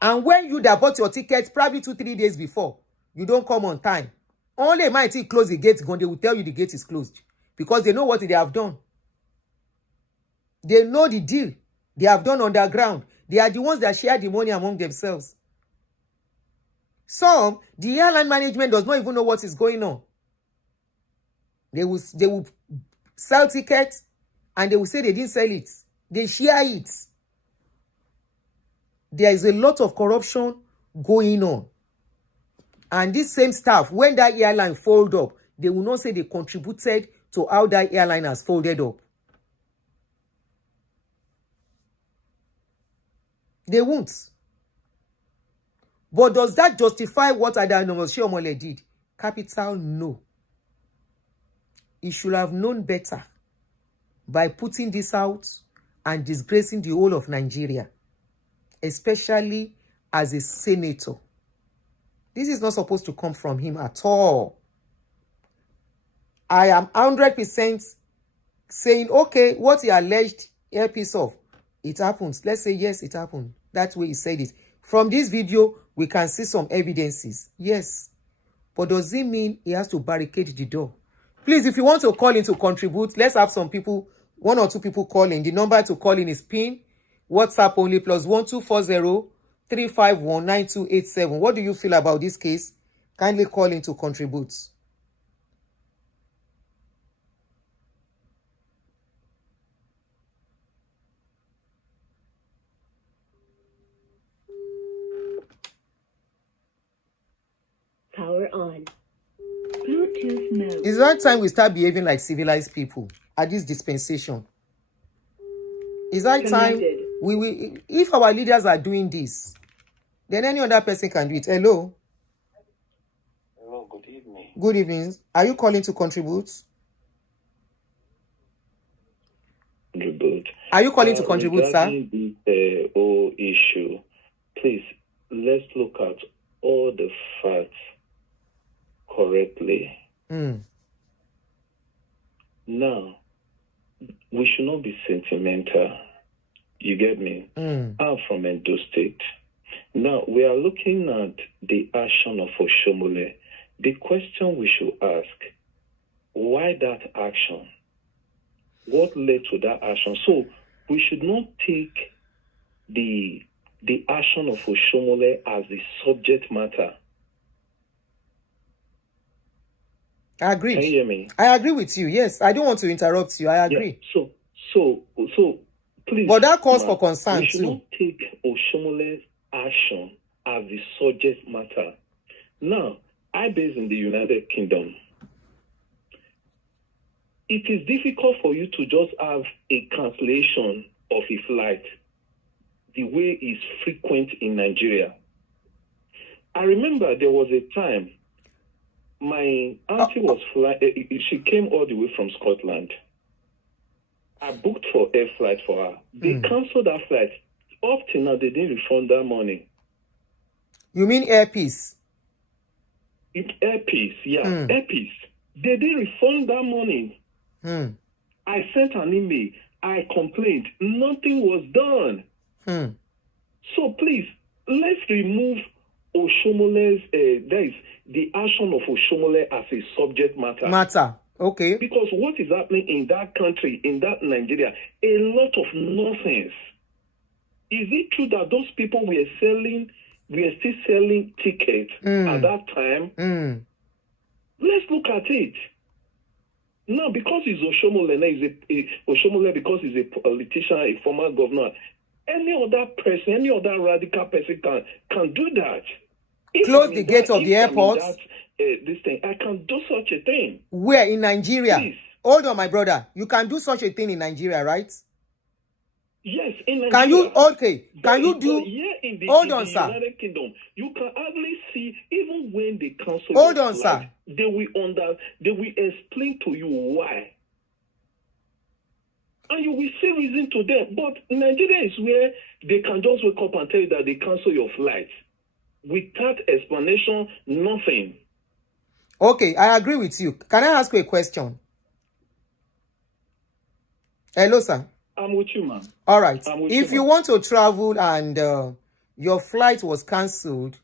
And when you that bought your tickets probably 2-3 days before, you don't come on time. Only might close the gate, they will tell you the gate is closed. because they know what they have done. They know the deal they have done underground. They are the ones that share the money among themselves. Some, the airline management does not even know what is going on. They will sell tickets and they will say they didn't sell it. They share it. There is a lot of corruption going on. And this same staff, when that airline fold up, they will not say they contributed to how that airline has folded up. They won't. But does that justify what Oshiomole did? Capital, no. He should have known better by putting this out and disgracing the whole of Nigeria, especially as a senator. This is not supposed to come from him at all. I am 100% saying, okay, what he alleged earpiece of, it happens. Let's say, yes, it happened. That way he said it. From this video, we can see some evidences. Yes. But does it mean he has to barricade the door? Please, if you want to call in to contribute, let's have some people, 1 or 2 people calling. The number to call in is PIN, WhatsApp only, +1240 351 9287. What do you feel about this case? Kindly call in to contribute. Power on. Bluetooth mode. It's that time we start behaving like civilized people at this dispensation. It's that time we if our leaders are doing this, then any other person can do it. Hello. Hello, good evening. Good evening. Are you calling to contribute? Good. Are you calling to contribute, sir? Regarding this whole issue, please, let's look at all the facts correctly. Now, we should not be sentimental. You get me? I'm from Edo State. Now, we are looking at the action of Oshiomole. The question we should ask, why that action? What led to that action? So, we should not take the action of Oshiomole as the subject matter. I agree. Can you hear me? I agree with you. Yes, I don't want to interrupt you. I agree. Yeah. So, please. But that calls for concern we should too. not take Oshiomole's action as the subject matter. Now, I base in the United Kingdom. It is difficult for you to just have a cancellation of a flight the way it's frequent in Nigeria. I remember there was a time my auntie was flying, she came all the way from Scotland. I booked for air flight for her. They canceled that flight. Up till now, they didn't refund that money. You mean earpiece? Earpiece, yeah, earpiece. They didn't refund that money. I sent an email. I complained. Nothing was done. So please, let's remove Oshiomole's, that is the action of Oshiomole as a subject matter. Okay. Because what is happening in that country, in that Nigeria, a lot of nonsense. Is it true that those people were still selling tickets at that time? Let's look at it. Now, because he's Oshiomole, Oshiomole because he's a politician, a former governor, any other person, any other radical person can do that. Close the gate of the airport. This thing, I can do such a thing. Where in Nigeria? Please. Hold on, my brother. You can do such a thing in Nigeria, right? Yes, in Nigeria. Can you? Okay. Can you do? In the sir. United Kingdom, you can hardly see even when they cancel. Hold on, sir. They will explain to you why. And you will say reason to them. But Nigeria is where they can just wake up and tell you that they cancel your flight. Without explanation, nothing. Okay, I agree with you. Can I ask you a question? Hello, sir. I'm with you, man. All right. If you want to travel and your flight was cancelled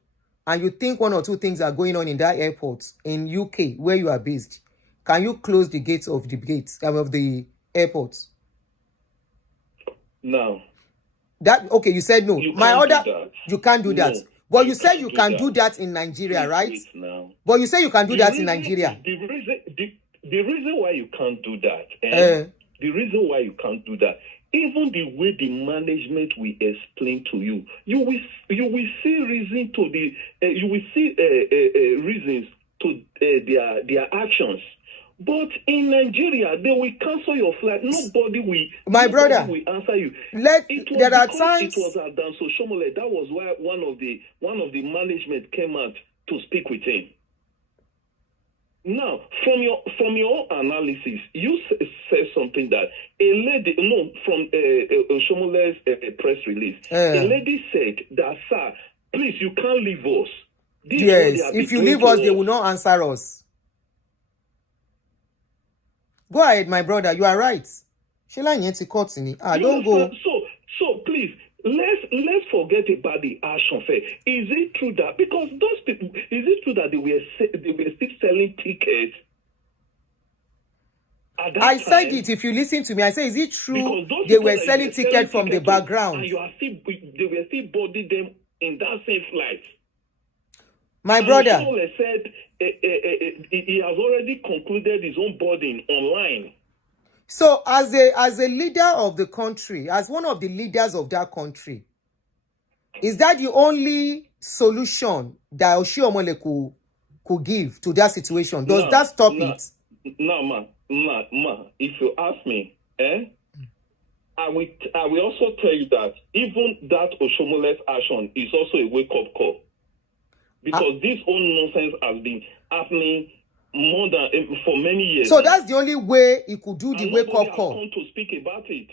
and you think 1 or 2 things are going on in that airport in UK where you are based, can you close the gates of the airport? Now, That okay, you said no. you My can't do other, that. you can't do that. No, But you you said can't you do can that. do that in Nigeria, right? Wait now. But you say you can do that in reason- Nigeria. The reason why you can't do that, the reason why you can't do that, even the way the management will explain to you, you will see reason to the you will see reasons to their actions. But in Nigeria, they will cancel your flight. Nobody will. My nobody brother, will answer you. there are Because times. it was at Oshiomole. That was why one of the management came out to speak with him. Now, from your own analysis, you said something that a lady, from Oshiomole's press release, a lady said that, sir, please, you can't leave us. This is what they Yes, have if been you doing leave to us, they will not answer us. Go ahead, my brother. You are right. Sheila Nyeti Kotini. Don't go. So please, let's forget about the action fair. Is it true that because those people, is it true that they were still selling tickets? At that I said time? it. If you listen to me, I say, is it true Because those they people were that selling you tickets from the tickets to, background? and they were still boarding them in that same flight. My brother, Oshomole said he has already concluded his own boarding online. so as a leader of the country, as one of the leaders of that country, is that the only solution that Oshiomole could give to that situation? Does that stop it? No, ma. If you ask me, I will also tell you that even that Oshomole's action is also a wake-up call. Because this whole nonsense has been happening for many years. So that's the only way he could do the wake-up call. Come to speak about it.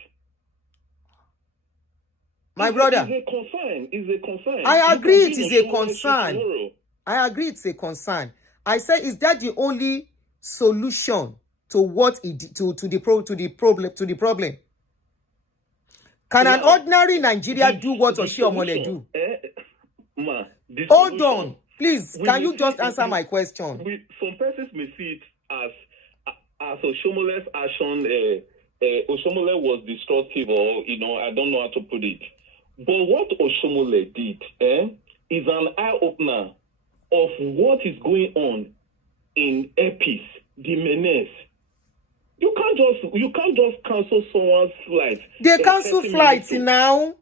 My brother, It's a concern. I agree it You is can a be on concern. tomorrow. I agree it's a concern. I say, is that the only solution to what to the problem? Can an ordinary Nigeria do what Oshiomole do? Hold on, please. Can you just answer my question? Some persons may see it as Oshomole's action. Oshomole was destructive, or I don't know how to put it. But what Oshomole did is an eye opener of what is going on in Epis, the menace. You can't just cancel someone's flight. They cancel flights now.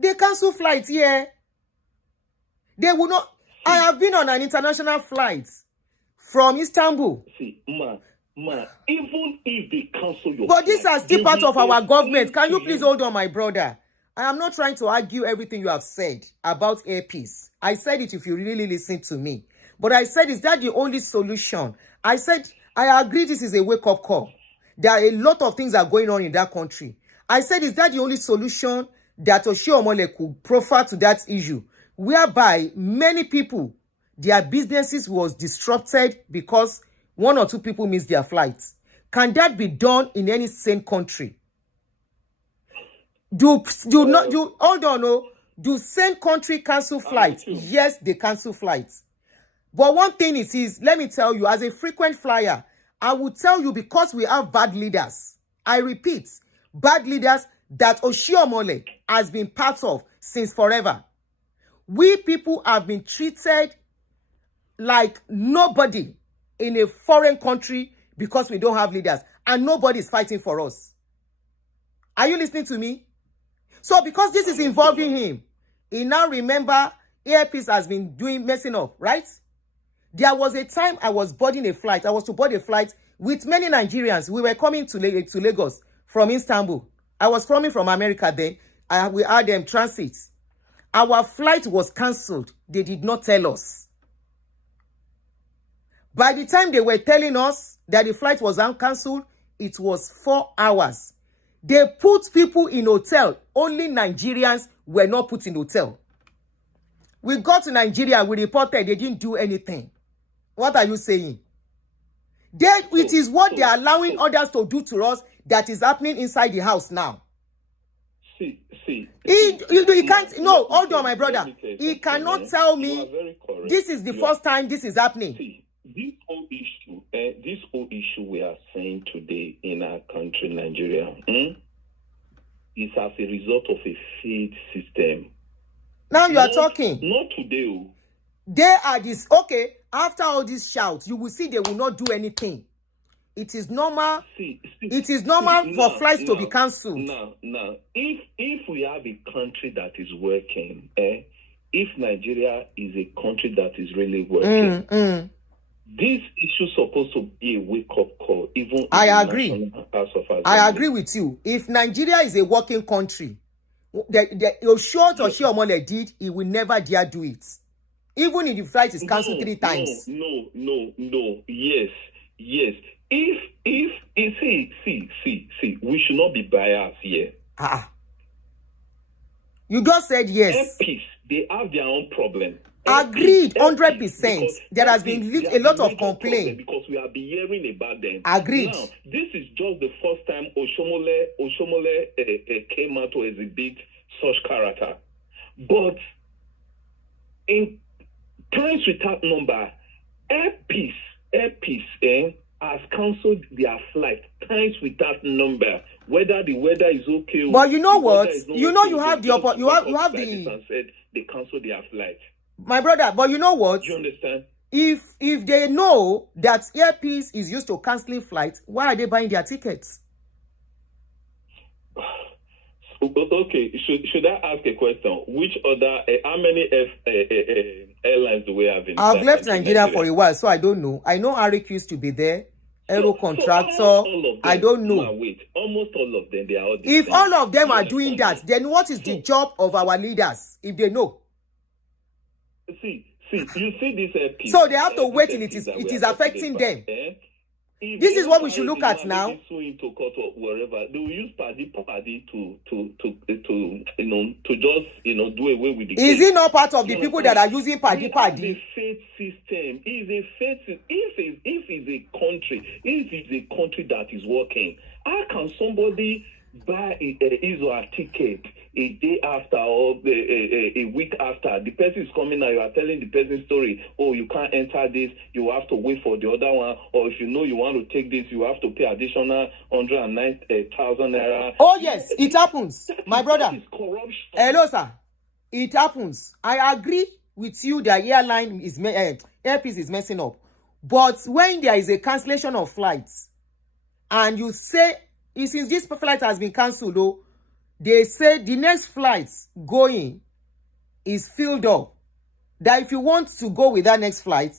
They cancel flights here. They will not. I have been on an international flight from Istanbul. See, even if they cancel your But these are still part of our government. Can you please hold on, my brother? I am not trying to argue everything you have said about air peace. I said it if you really listen to me. But I said, is that the only solution? I said, I agree this is a wake-up call. There are a lot of things that are going on in that country. I said, is that the only solution that Oshiomole could proffer to that issue, whereby many people, their businesses was disrupted because one or two people missed their flights? Can that be done in any sane country? Do same country cancel flights? Yes, they cancel flights. But one thing is, let me tell you, as a frequent flyer, I will tell you, because we have bad leaders. I repeat, bad leaders that Oshiomole has been part of since forever. We people have been treated like nobody in a foreign country because we don't have leaders, and nobody is fighting for us. Are you listening to me? So because this is involving him, he now remember Airpeace has been messing up, right? There was a time I was boarding a flight. I was to board a flight with many Nigerians. We were coming to Lagos from Istanbul. I was coming from America then. We had them transit. Our flight was cancelled. They did not tell us. By the time they were telling us that the flight was cancelled, it was 4 hours. They put people in hotel. Only Nigerians were not put in hotel. We got to Nigeria. We reported they didn't do anything. What are you saying? It is what they are allowing others to do to us that is happening inside the house now. See. He can't. No, hold on, my brother. He cannot tell me this is the first time this is happening. this whole issue we are seeing today in our country, Nigeria, is as a result of a failed system. Now you are talking. Not today. They are this. Okay, after all these shouts, you will see they will not do anything. It is normal. It is normal for flights to be cancelled. Now, if we have a country that is working, if Nigeria is a country that is really working, this issue is supposed to be a wake-up call. Even I agree. I agree with you. If Nigeria is a working country, the Oshiomole did, he will never dare do it. Even if the flight is cancelled 3 times. No. Yes. If see, we should not be biased here. You just said yes. Peace, they have their own problem. Agreed, 100%. There has been a lot of complaints because we have been hearing about them. Agreed. Now, this is just the first time Oshiomole came out to exhibit such character. But in times without number, Air Peace, has cancelled their flight times without number. Whether the weather is okay, but you know what? You know okay, you have the you have the. And said they cancelled their flight. My brother, but you know what? Do you understand? If they know that Air Peace is used to cancelling flights, why are they buying their tickets? Okay, should I ask a question? Which other, how many airlines do we have in I've left Nigeria for a while, so I don't know. I know Arik used to be there, Aero Contractor, I don't know. Wait, almost all of them, they are all the If same. all of them are doing that, then what is the job of our leaders, if they know? See, you see this Peace. So they have to wait till it is affecting them. This is what we should look at now. Into court or wherever, they will use party to just do away with the Is case. it not part of the people that are using party? It's a faith system. It's a faith. If it's a country that is working, how can somebody buy a ticket a day after or a week after? The person is coming now, you are telling the person's story. Oh, you can't enter this, you have to wait for the other one. Or if you know you want to take this, you have to pay additional 109,000 naira. Oh yes, it happens, my brother. It's corruption. Hello, sir. It happens. I agree with you that airline is Air Peace is messing up. But when there is a cancellation of flights, and you say, since this flight has been cancelled, though, they say the next flight going is filled up. That if you want to go with that next flight,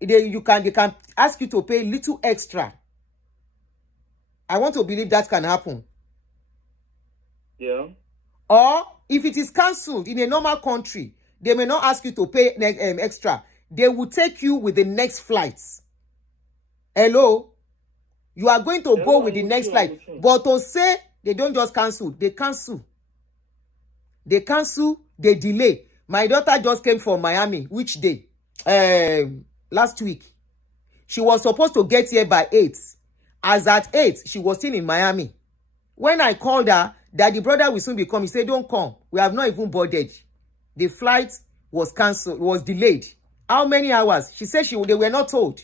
they can ask you to pay a little extra. I want to believe that can happen. Yeah. Or if it is cancelled in a normal country, they may not ask you to pay extra. They will take you with the next flight. Hello? You are going to go with the next flight. But to say they don't just cancel, they cancel. They cancel, they delay. My daughter just came from Miami. Which day? Last week. She was supposed to get here by 8. As at 8, she was still in Miami. When I called her, that the brother will soon be coming, he said, don't come. We have not even boarded. The flight was cancelled, was delayed. How many hours? She said they were not told.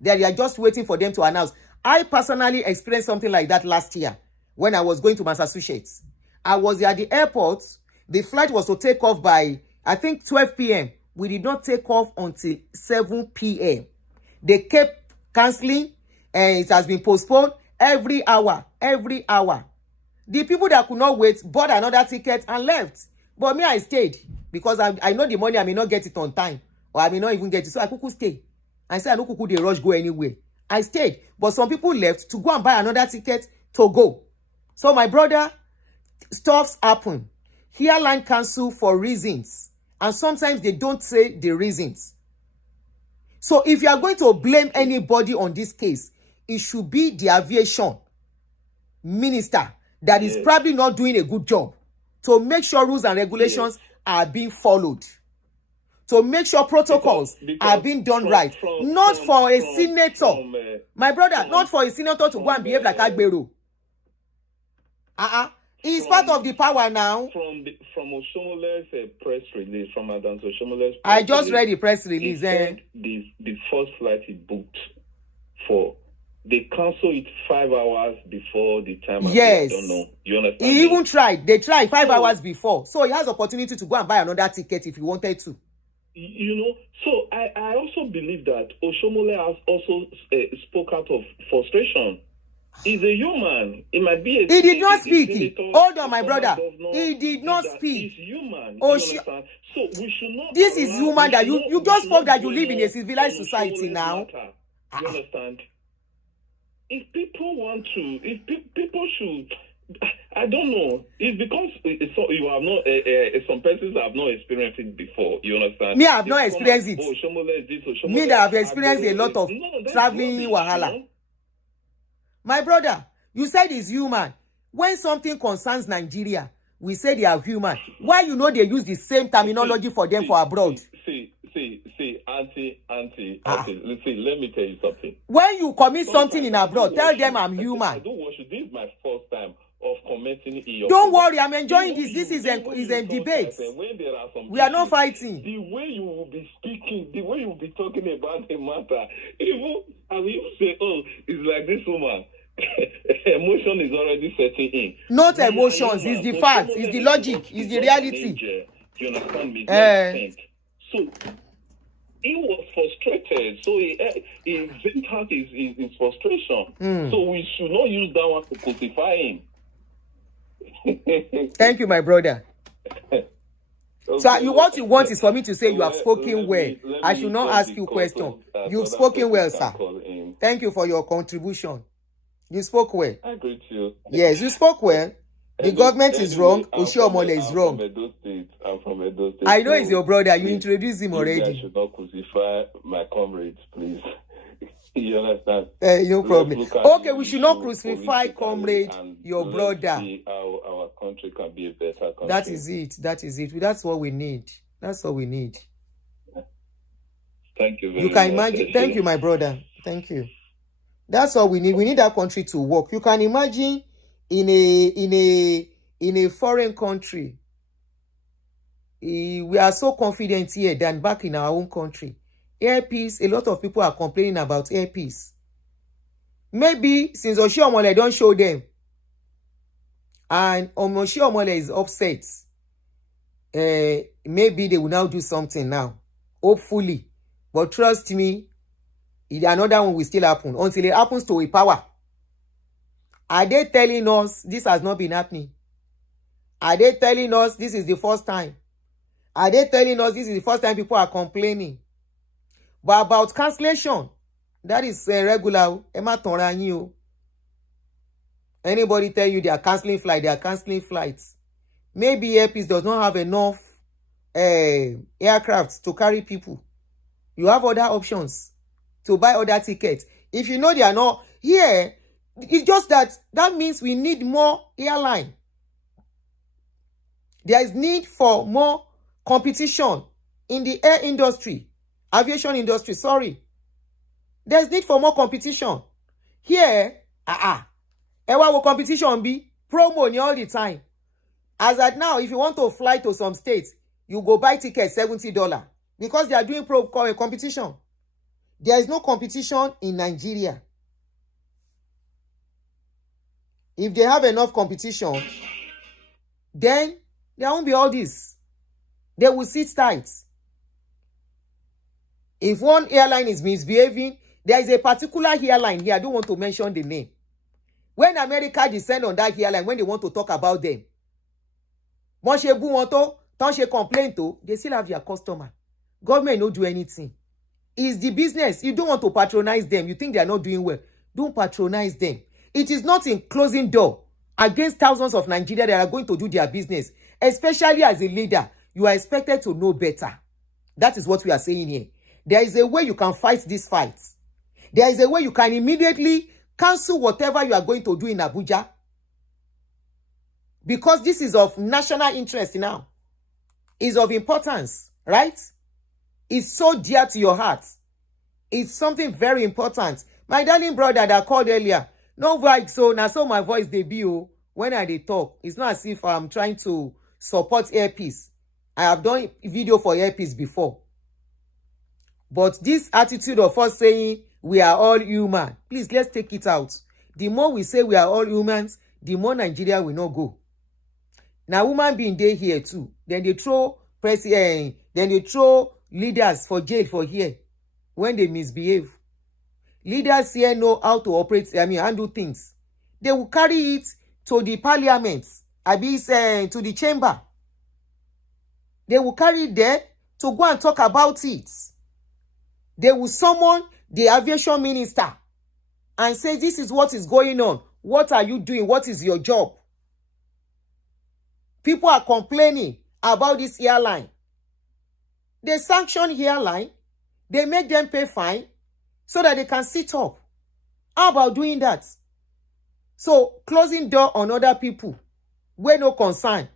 They are just waiting for them to announce. I personally experienced something like that last year when I was going to Massachusetts. I was at the airport. The flight was to take off by, I think, 12 p.m. We did not take off until 7 p.m. They kept cancelling, and it has been postponed every hour. The people that could not wait bought another ticket and left. But me, I stayed because I know the money, I may not get it on time, or I may not even get it. So I could stay. I said, I know could they rush go anywhere. I stayed. But some people left to go and buy another ticket to go. So my brother, stuffs happen. Airline cancel for reasons. And sometimes they don't say the reasons. So if you are going to blame anybody on this case, it should be the aviation minister that is probably not doing a good job to make sure rules and regulations are being followed. To make sure protocols are being done right. Not for a senator. My brother, not for a senator to go and behave like Agbero. He's part of the power now. From Oshomole's press release, from Madam Oshomole's press I just release, read the press he release. said the first flight he booked for, they cancel it 5 hours before the time. Yes. I don't know. You understand? He even tried. They tried 5 hours before. So he has opportunity to go and buy another ticket if he wanted to. You know, so I also believe that Oshiomole has also spoke out of frustration. He's a human. He might be He did not speak. Hold on, my brother. He did not speak. He's human. Oh, you understand? So we should not. This is human that you just spoke that you go live in a on civilized on society Oshomole's now. matter. You understand? If people want to, if people should, I don't know. It's because so you have not. Some persons have not experienced it before. You understand? Me, I have not experienced it. Oh, Oshiomole is this. Oshiomole. Me that have experienced a lot of traveling wahala. You know? My brother, you said he's human. When something concerns Nigeria, we say they are human. Why you know they use the same terminology for them for abroad? See, auntie, let me tell you something. When you commit something in abroad, tell them I'm I human. don't watch you. This is my first time of commenting in your Don't program. worry, I'm enjoying this. This is a debate. When there are some We are not issues, fighting. the way you will be speaking, the way you will be talking about the matter, even I will even say, oh, it's like this woman. Emotion is already setting in. Not emotions, it's the facts, it's the logic, it's the reality. Do you understand me? So he was frustrated. So he vented out his frustration. So we should not use that one to crucify him. Thank you, my brother. So what you want is for me to say you have spoken well. I should not ask you questions. You've spoken well, sir. Thank you for your contribution. You spoke well. I agree with you. Yes, you spoke well. The government is wrong. Oshiomole is wrong. I'm from Edo State. I know it's your brother. You introduced him You guys already. should not crucify my comrades, please. You understand? No problem. Let's look at Okay, the we should not issue crucify politically comrade, and your let's brother. see how our country can be a better country. That is it. That is it. That's what we need. That's all we need. Thank you very You much. can imagine. Thank you, my brother. Thank you. That's all we need. We need that country to work. You can imagine in a foreign country. We are so confident here than back in our own country. Airpeace, a lot of people are complaining about airpeace. Maybe since Oshiomole don't show them, and Oshiomole is upset, maybe they will now do something now. Hopefully. But trust me, another one will still happen until it happens to a power. Are they telling us this has not been happening? Are they telling us this is the first time? Are they telling us this is the first time people are complaining? But about cancellation, that is regular. Anybody tell you they are cancelling flight, they are cancelling flights. Maybe Airpeace does not have enough aircraft to carry people. You have other options to buy other tickets. If you know they are not here, it's just that means we need more airline. There is need for more competition in the air industry, aviation industry, sorry. There's need for more competition. Here, ewa will competition be promo all the time. As at now, if you want to fly to some states, you go buy tickets $70 because they are doing competition. There is no competition in Nigeria. If they have enough competition, then there won't be all this. They will sit tight. If one airline is misbehaving, there is a particular airline here. I don't want to mention the name. When America descend on that airline, when they want to talk about them, once you complain to, they still have their customer. Government don't do anything. It's the business. You don't want to patronize them. You think they are not doing well. Don't patronize them. It is not in closing door against thousands of Nigerians that are going to do their business. Especially as a leader, you are expected to know better. That is what we are saying here. There is a way you can fight this fight. There is a way you can immediately cancel whatever you are going to do in Abuja. Because this is of national interest now. It's of importance, right? It's so dear to your heart. It's something very important. My darling brother that called earlier, no voice, so now so my voice debut. when I dey talk, it's not as if I'm trying to support earpiece. I have done video for earpiece before. But this attitude of us saying we are all human, please, let's take it out. The more we say we are all humans, the more Nigeria will not go. Now, woman being there here too. Then they throw president, then they throw leaders for jail for here when they misbehave. Leaders here know how to operate, handle things. They will carry it to the parliament, to the chamber. They will carry it there to go and talk about it. They will summon the aviation minister and say, this is what is going on. What are you doing? What is your job? People are complaining about this airline. They sanction airline. They make them pay fine so that they can sit up. How about doing that? So, closing door on other people, where no concern.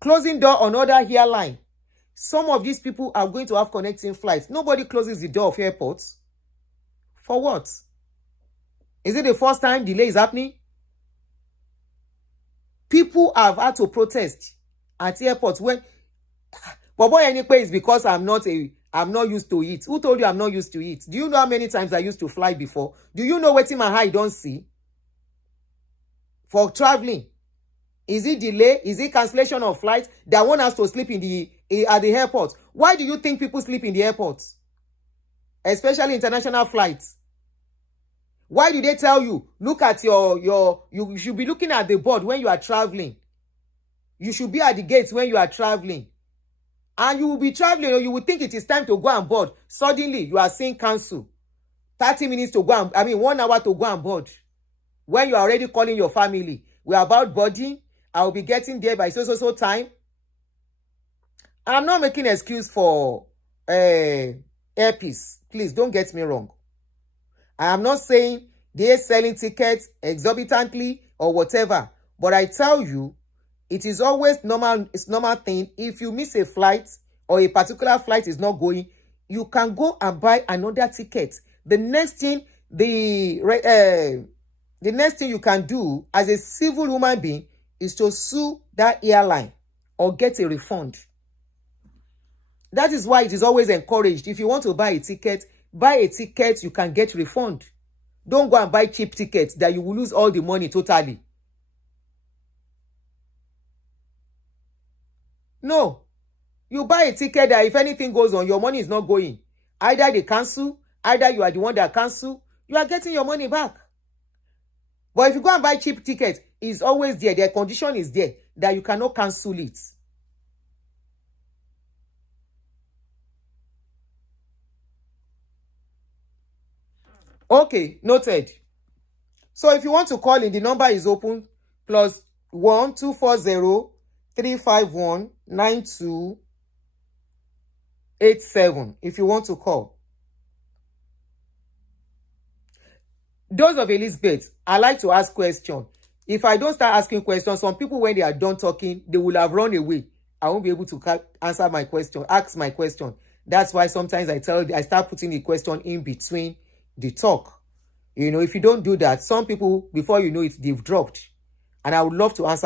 Closing door on other airline. Some of these people are going to have connecting flights. Nobody closes the door of airports. For what? Is it the first time delay is happening? People have had to protest at airports when Bobo anyway is because I'm not used to it. Who told you I'm not used to it? Do you know how many times I used to fly before? Do you know what in my eye don't see? For traveling. Is it delay? Is it cancellation of flights that want us to sleep at the airport? Why do you think people sleep in the airports? Especially international flights. Why do they tell you, look at you should be looking at the board when you are traveling. You should be at the gates when you are traveling. And you will be traveling, or you will think it is time to go on board. Suddenly, you are saying cancel. 30 minutes to go 1 hour to go on board. When you are already calling your family, we are about boarding. I will be getting there by so time. I'm not making an excuse for airpiece. Please, don't get me wrong. I am not saying they're selling tickets exorbitantly or whatever. But I tell you, it is always normal. It's normal thing. If you miss a flight or a particular flight is not going, you can go and buy another ticket. The next thing, the next thing you can do as a civil human being is to sue that airline or get a refund. That is why it is always encouraged. If you want to buy a ticket, you can get refund. Don't go and buy cheap tickets that you will lose all the money totally. No. You buy a ticket that if anything goes on, your money is not going. Either they cancel, either you are the one that cancel, you are getting your money back. But if you go and buy cheap tickets, it's always there. Their condition is there that you cannot cancel it. Okay, noted. So if you want to call in, the number is open +1 240 351 9287 if you want to call. Those of Elizabeth, I like to ask questions. If I don't start asking questions, some people, when they are done talking, they will have run away. I won't be able to answer my question, ask my question. That's why sometimes I start putting the question in between the talk. You know, if you don't do that, some people, before you know it, they've dropped. And I would love to ask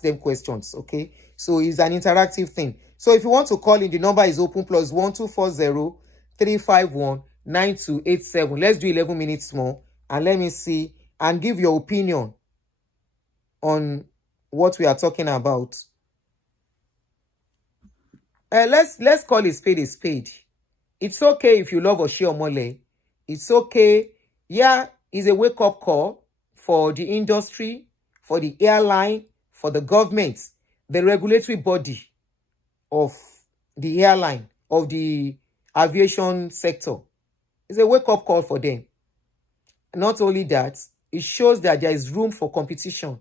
them questions, okay? So it's an interactive thing. So if you want to call in, the number is open +1 240 351 9287. Let's do 11 minutes more. And let me see and give your opinion on what we are talking about. Let's call a spade a spade. It's okay if you love Oshiomole. It's okay. Yeah, it's a wake-up call for the industry, for the airline, for the government, the regulatory body of the airline, of the aviation sector. It's a wake-up call for them. Not only that, it shows that there is room for competition.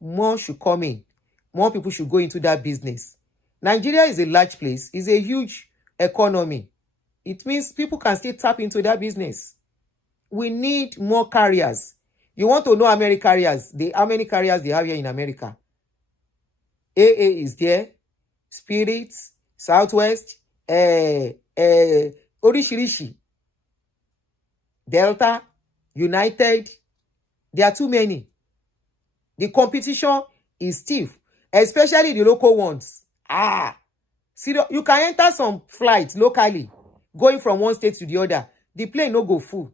More should come in. More people should go into that business. Nigeria is a large place. It's a huge economy. It means people can still tap into that business. We need more carriers. You want to know how many carriers they have here in America? AA is there. Spirit, Southwest, Orishirishi, Delta, United. There are too many. The competition is stiff, especially the local ones. See, you can enter some flights locally, going from one state to the other. The plane no go full.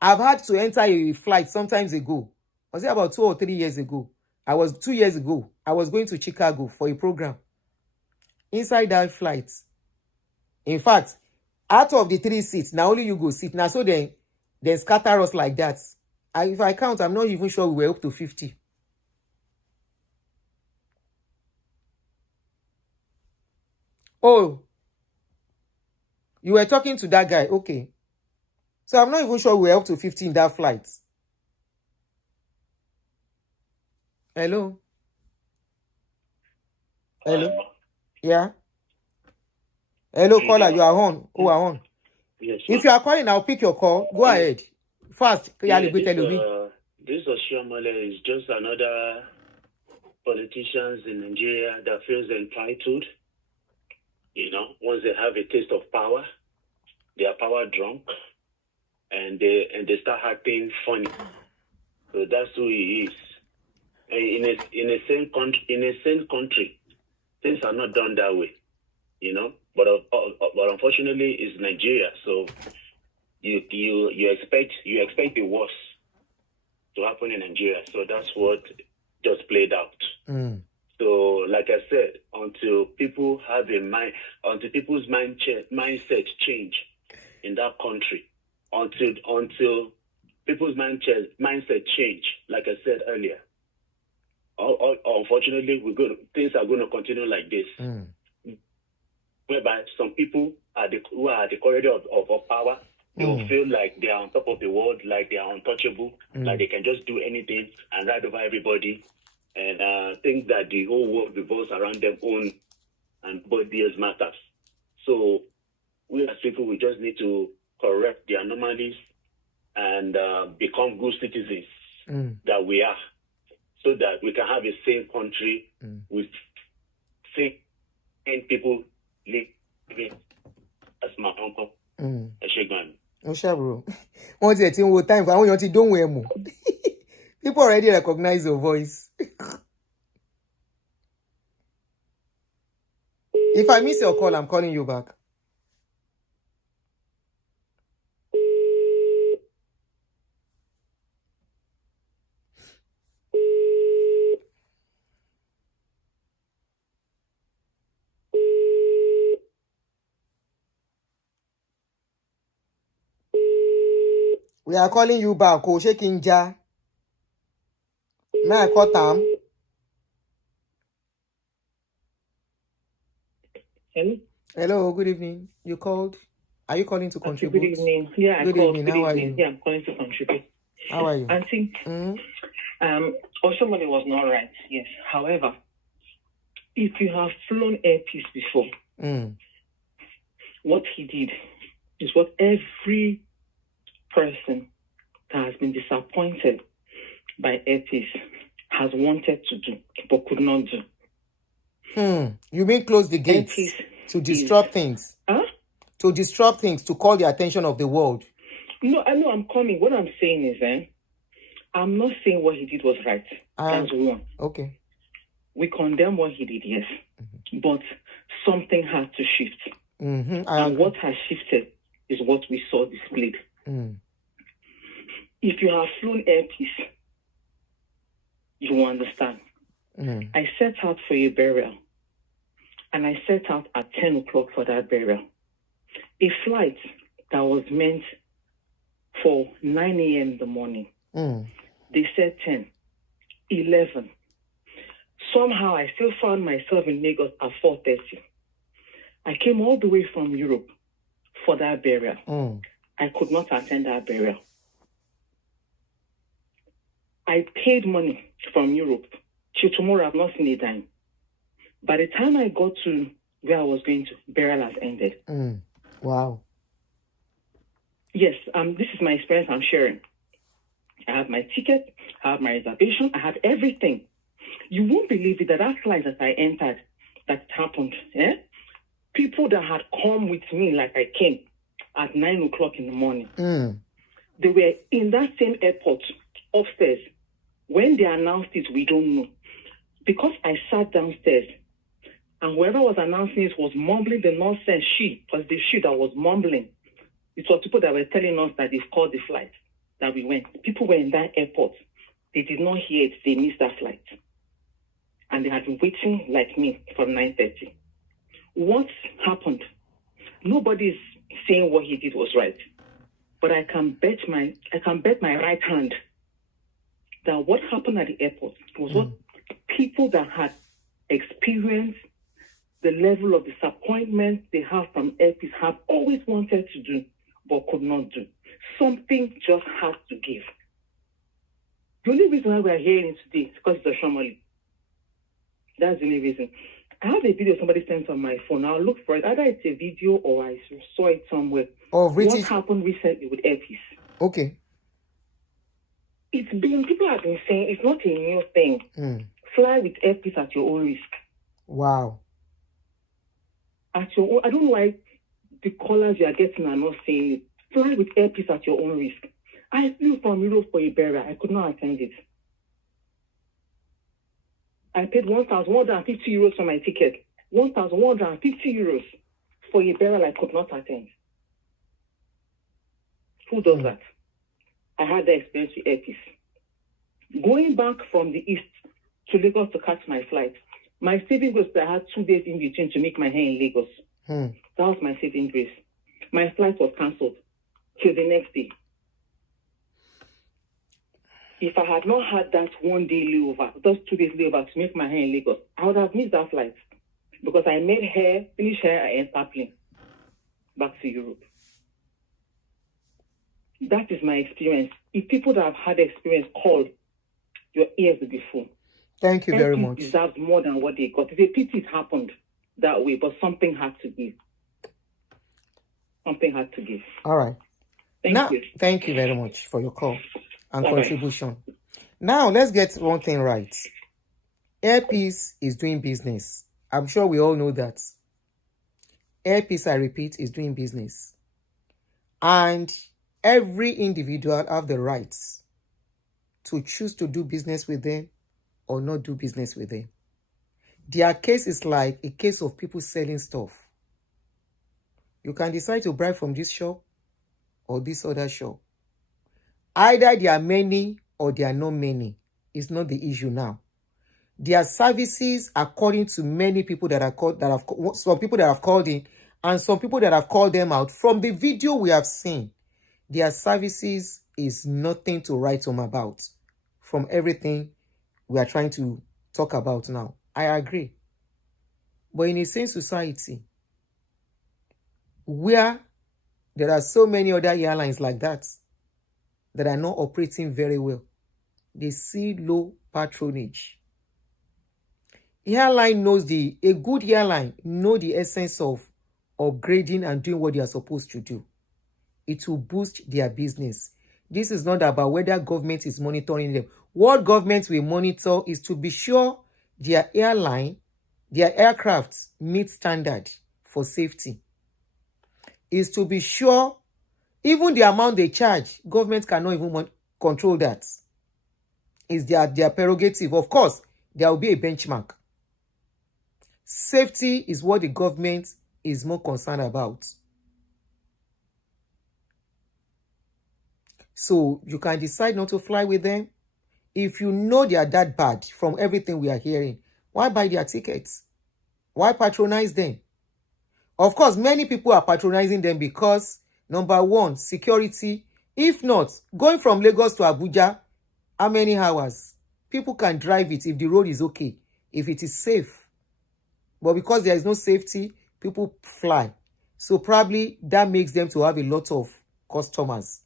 I've had to enter a flight sometimes ago. Was it about 2 or 3 years ago? 2 years ago. I was going to Chicago for a program. Inside that flight, in fact, out of the 3 seats, now only you go sit. Now so then scatter us like that. If I count, I'm not even sure we were up to 50. Oh, you were talking to that guy. Okay. So I'm not even sure we were up to 50 in that flight. Hello? Hello? Yeah? Hello, caller, you are on. Who are on? Yes, If you are calling, I'll pick your call. Go ahead. Fast. yeah, this Oshiomole is just another politicians in Nigeria that feels entitled. You know, once they have a taste of power, they are power drunk, and they start acting funny. So that's who he is. In a same country, things are not done that way. You know, but unfortunately, it's Nigeria. So you expect the worst to happen in Nigeria. So that's what just played out. So, like I said, until people's mindset change in that country, until people's mindset change, like I said earlier, unfortunately, things are going to continue like this, whereby some people who are at the corridor of power, they will feel like they are on top of the world, like they are untouchable, like they can just do anything and ride over everybody, and think that the whole world revolves around them own and body as matters. So we as people, we just need to correct the anomalies and become good citizens that we are, so that we can have a same country with same people living as my uncle. Bro. Once you think time for you don't wear more. People already recognize your voice. If I miss your call, I'm calling you back. We are calling you back. Oh, shaking ja. May I call Tam? Hello. Hello, good evening. You called? Are you calling to contribute? Good evening. Yeah, good evening. How are you? Yeah, I'm calling to contribute. How are you? I think Oshiomole was not right. Yes. However, if you have flown airpiece before, what he did is what every person that has been disappointed by airpiece has wanted to do but could not do. You mean close the gates to disrupt things? To disrupt things, to call the attention of the world? No, I know I'm coming. What I'm saying is, I'm not saying what he did was right. That's one. Okay. We condemn what he did, yes. But something had to shift. And what has shifted is what we saw displayed. If you have flown airpiece, you will understand. I set out for a burial, and I set out at 10 o'clock for that burial. A flight that was meant for 9 a.m. in the morning. They said 10, 11. Somehow I still found myself in Lagos at 4:30. I came all the way from Europe for that burial. I could not attend that burial. I paid money from Europe. Till tomorrow, I've not seen a dime. By the time I got to where I was going to, burial has ended. Wow. Yes, this is my experience I'm sharing. I have my ticket, I have my reservation, I have everything. You won't believe it that flight that I entered, that happened. People that had come with me like I came at 9 o'clock in the morning, they were in that same airport upstairs When they announced it, we don't know. Because I sat downstairs, and whoever was announcing it was mumbling the nonsense. It was the she that was mumbling. It was people that were telling us that they've called the flight, that we went. People were in that airport. They did not hear it. They missed that flight. And they had been waiting like me from 9:30. What happened? Nobody's saying what he did was right. But I can bet my right hand that what happened at the airport was what people that had experienced the level of disappointment they have from airpiece have always wanted to do, but could not do. Something just has to give. The only reason why we are hearing it today is because it's Oshiomole. That's the only reason. I have a video somebody sent on my phone. I'll look for it. Either it's a video or I saw it somewhere. What happened recently with airpiece? Okay. People have been saying it's not a new thing. Fly with airpiece at your own risk. Wow. At your own, I don't know why the callers you are getting are not saying it. Fly with airpiece at your own risk. I flew from Europe for a burial. I could not attend it. I paid 1,150 euros for my ticket. 1,150 euros for a burial I could not attend. Who does that? I had the experience with airpiece. Going back from the east to Lagos to catch my flight, my saving grace, I had 2 days in between to make my hair in Lagos. That was my saving grace. My flight was cancelled till the next day. If I had not had that 1 day layover, those 2 days layover to make my hair in Lagos, I would have missed that flight because I made hair, finished hair, and entered plane back to Europe. That is my experience. If people that have had experience call, your ears will be full. Thank you very much. Deserves more than what they got. It's a pity it happened that way, but something had to give. Something had to give. All right. Thank you. Thank you very much for your call and contribution. Now, let's get one thing right. Airpiece is doing business. I'm sure we all know that. Airpiece, I repeat, is doing business. And every individual have the rights to choose to do business with them or not do business with them. Their case is like a case of people selling stuff. You can decide to buy from this shop or this other shop. Either there are many or there are not many. It's not the issue now. Their services, according to many people some people that have called in and some people that have called them out, from the video we have seen, their services is nothing to write home about from everything we are trying to talk about now. I agree. But in a sane society, where there are so many other airlines like that are not operating very well, they see low patronage. A good airline knows the essence of upgrading and doing what they are supposed to do. It will boost their business. This is not about whether government is monitoring them. What government will monitor is to be sure their aircraft meet standard for safety. Is to be sure even the amount they charge, government cannot even control that. It's their prerogative. Of course, there will be a benchmark. Safety is what the government is more concerned about. So you can decide not to fly with them. If you know they are that bad from everything we are hearing, why buy their tickets? Why patronize them? Of course, many people are patronizing them because, number one, security. If not, going from Lagos to Abuja, how many hours? People can drive it if the road is okay, if it is safe. But because there is no safety, people fly. So probably that makes them to have a lot of customers.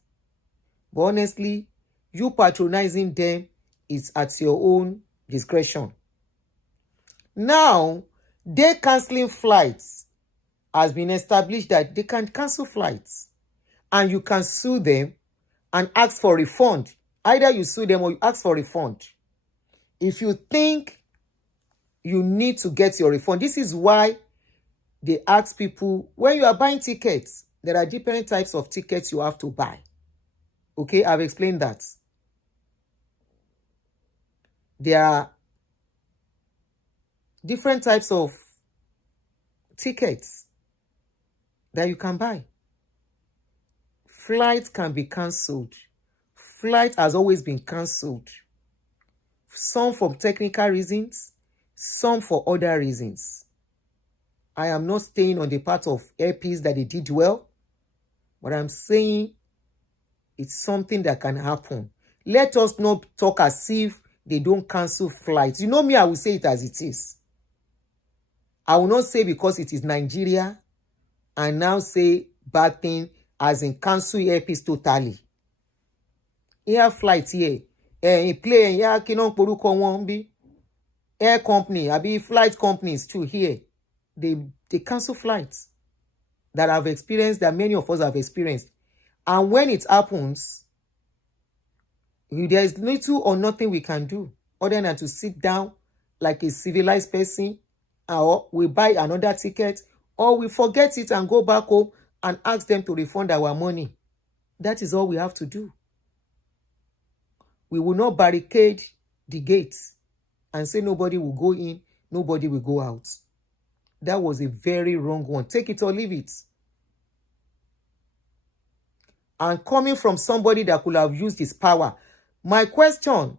But honestly, you patronizing them is at your own discretion. Now, they canceling flights has been established that they can cancel flights. And you can sue them and ask for refund. Either you sue them or you ask for refund. If you think you need to get your refund, this is why they ask people, when you are buying tickets, there are different types of tickets you have to buy. Okay, I've explained that. there are different types of tickets that you can buy. Flight can be cancelled. Flight has always been cancelled. Some for technical reasons, some for other reasons. I am not staying on the part of airpeace that they did well, but I'm saying it's something that can happen. Let us not talk as if they don't cancel flights. You know me, I will say it as it is. I will not say because it is Nigeria and now say bad thing as in cancel airpeace totally. Air flight here, in plane, yeah, kinon poruko won be air company, abi flight companies too here. They cancel flights that I've experienced, that many of us have experienced. And when it happens, there is little or nothing we can do other than to sit down like a civilized person, or we buy another ticket, or we forget it and go back home and ask them to refund our money. That is all we have to do. We will not barricade the gates and say nobody will go in, nobody will go out. That was a very wrong one. Take it or leave it. And coming from somebody that could have used his power. My question,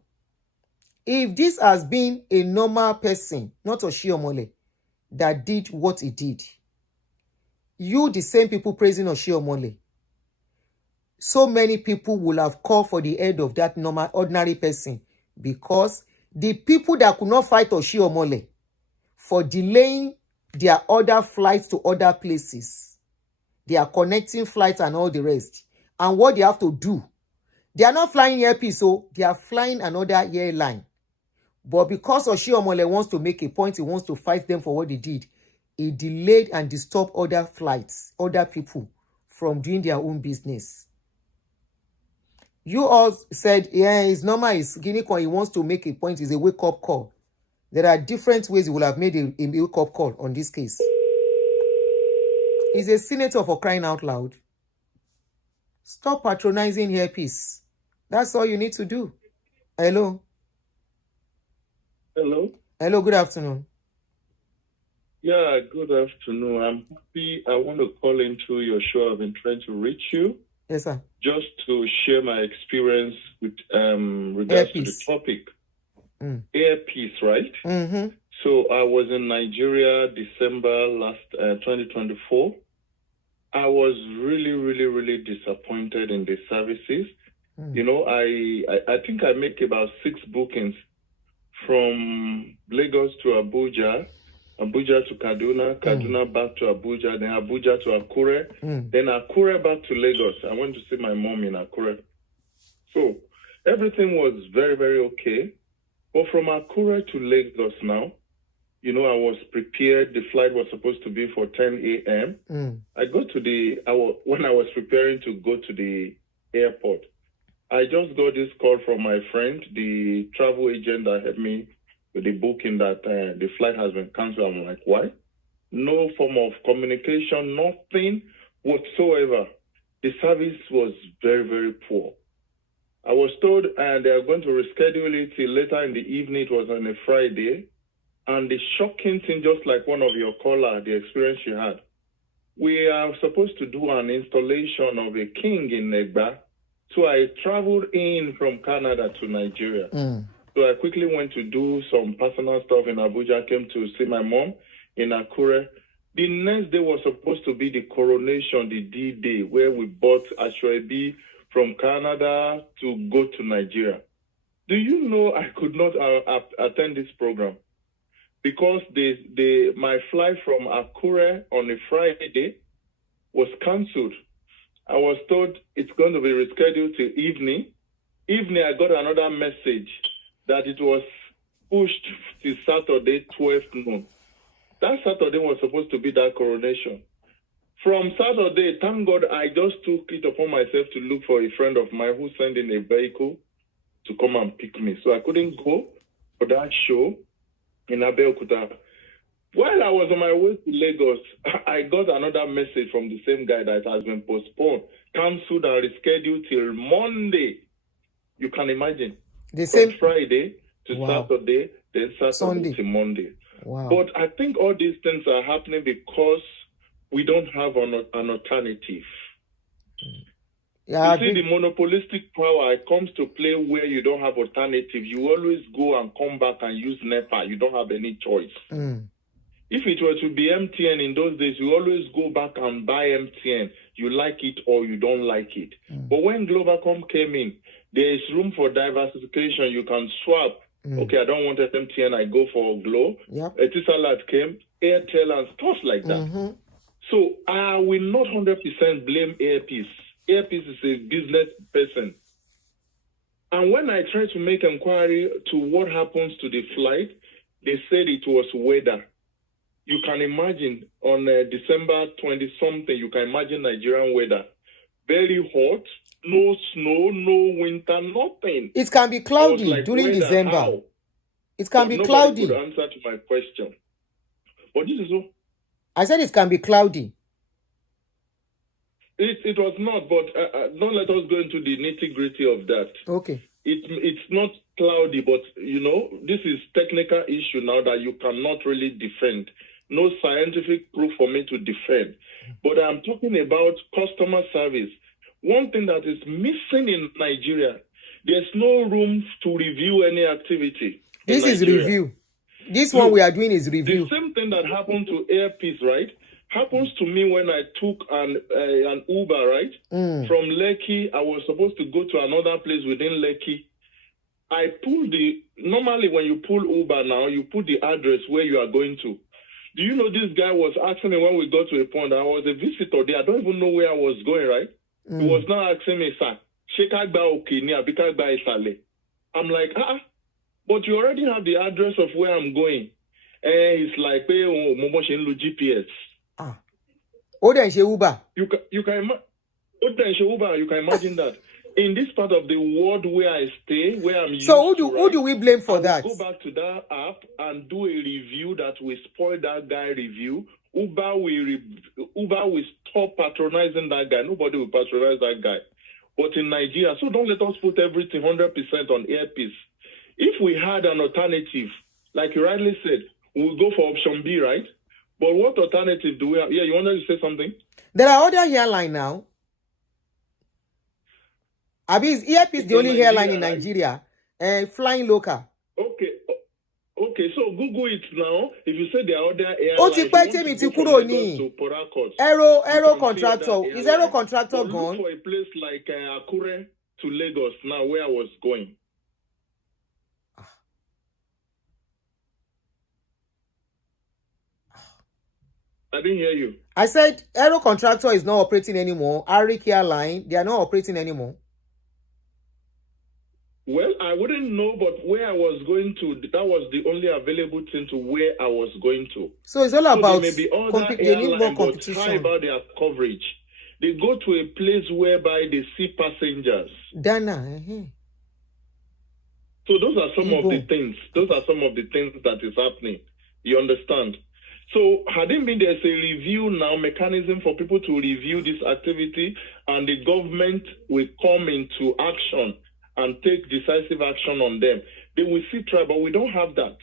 if this has been a normal person, not Oshiomole, that did what he did, you, the same people praising Oshiomole, so many people will have called for the head of that normal, ordinary person, because the people that could not fight Oshiomole for delaying their other flights to other places, they are connecting flights and all the rest. And what they have to do, they are not flying airpeace, so they are flying another airline. But because Oshiomole wants to make a point, he wants to fight them for what they did, he delayed and disturbed other flights, other people from doing their own business. You all said, yeah, it's normal, it's Guinea Corn, he wants to make a point, it's a wake-up call. There are different ways he will have made a wake-up call on this case. He's a senator, for crying out loud. Stop patronizing airpeace. That's all you need to do. Hello? Hello? Hello, good afternoon. Yeah, good afternoon. I'm happy. I want to call into your show. I've been trying to reach you. Yes, sir. Just to share my experience with regards to the topic. Airpeace, right? Mm-hmm. So I was in Nigeria December last 2024. I was really, really, really disappointed in the services. You know, I think I make about 6 bookings from Lagos to Abuja, Abuja to Kaduna, Kaduna back to Abuja, then Abuja to Akure, then Akure back to Lagos. I went to see my mom in Akure. So everything was very, very okay. But from Akure to Lagos now, you know, I was prepared. The flight was supposed to be for 10 a.m. I go to when I was preparing to go to the airport, I just got this call from my friend, the travel agent that helped me with the booking, that the flight has been canceled. I'm like, why? No form of communication, nothing whatsoever. The service was very, very poor. I was told they are going to reschedule it till later in the evening. It was on a Friday. And the shocking thing, just like one of your callers, the experience you had, we are supposed to do an installation of a king in Negba. So I traveled in from Canada to Nigeria. So I quickly went to do some personal stuff in Abuja, came to see my mom in Akure. The next day was supposed to be the coronation, the D-Day, where we bought Abuja from Canada to go to Nigeria. Do you know I could not attend this program? Because my flight from Akure on a Friday was cancelled. I was told it's going to be rescheduled till evening. Evening, I got another message that it was pushed to Saturday, 12 noon. That Saturday was supposed to be that coronation. From Saturday, thank God, I just took it upon myself to look for a friend of mine who sent in a vehicle to come and pick me. So I couldn't go for that show in Abeokuta. While I was on my way to Lagos, I got another message from the same guy that has been postponed, cancelled and rescheduled till Monday. You can imagine. The same From Friday to Wow. Saturday, then Saturday Sunday. to Monday. Wow. But I think all these things are happening because we don't have an alternative. Yeah, I You see, agree. the monopolistic power, it comes to play where you don't have alternative. You always go and come back and use NEPA. You don't have any choice. If it were to be MTN in those days, you always go back and buy MTN. You like it or you don't like it. But when Globalcom came in, there is room for diversification. You can swap. Okay, I don't want MTN, I go for Glo. Yep. Etisalat came, Airtel and stuff like that. So I will not 100% blame Airpeace. Airpeace is a business person. And when I tried to make inquiry to what happens to the flight, they said it was weather. You can imagine on December 20-something, you can imagine Nigerian weather. Very hot, no snow, no winter, nothing. It can be cloudy Like, during weather, December. how? It can But be nobody cloudy. could answer to my question. But this is all. I said it can be cloudy. It was not, but don't let us go into the nitty-gritty of that. Okay. It's not cloudy, but, this is technical issue now that you cannot really defend. No scientific proof for me to defend. But I'm talking about customer service. One thing that is missing in Nigeria, there's no room to review any activity. This is review. This one we are doing is review. The same thing that happened to Airpeace, right, happens to me when I took an Uber, right? From Lekki, I was supposed to go to another place within Lekki. I pulled normally when you pull Uber now, you put the address where you are going to. Do you know this guy was asking me when we got to a point, I was a visitor there, I don't even know where I was going, right? He was now asking me, sir, I'm like, but you already have the address of where I'm going. And he's like, GPS. Oh, then she Uber. You can imagine that. In this part of the world where I stay, where I'm used So to, who do we blame for that? Go back to that app and do a review that will spoil that guy review. Uber will stop patronizing that guy. Nobody will patronize that guy. But in Nigeria, so don't let us put everything 100% on Airpeace. If we had an alternative, like you rightly said, we'll go for option B, right? But what alternative do we have? Yeah, you wanted to say something? There are other airlines now. Abi, is Airpeace the only airline in Nigeria? Flying local. Okay, so Google it now. If you say there are other airlines, Ó ti pẹ́ tèmi ti kúrò ní. Aero contractor. Is Aero contractor gone? Look for a place like Akure to Lagos now, where I was going. I didn't hear you. I said Aero contractor is not operating anymore. Arik Airline, they are not operating anymore. Well, I wouldn't know, but where I was going to, that was the only available thing to where I was going to. So it's all about they need more competition. But how about their coverage? They go to a place whereby they see passengers. Dana. So those are some of the things. Those are some of the things that is happening. You understand? So had it been there's a review now, mechanism for people to review this activity, and the government will come into action and take decisive action on them, they will see trouble. But we don't have that.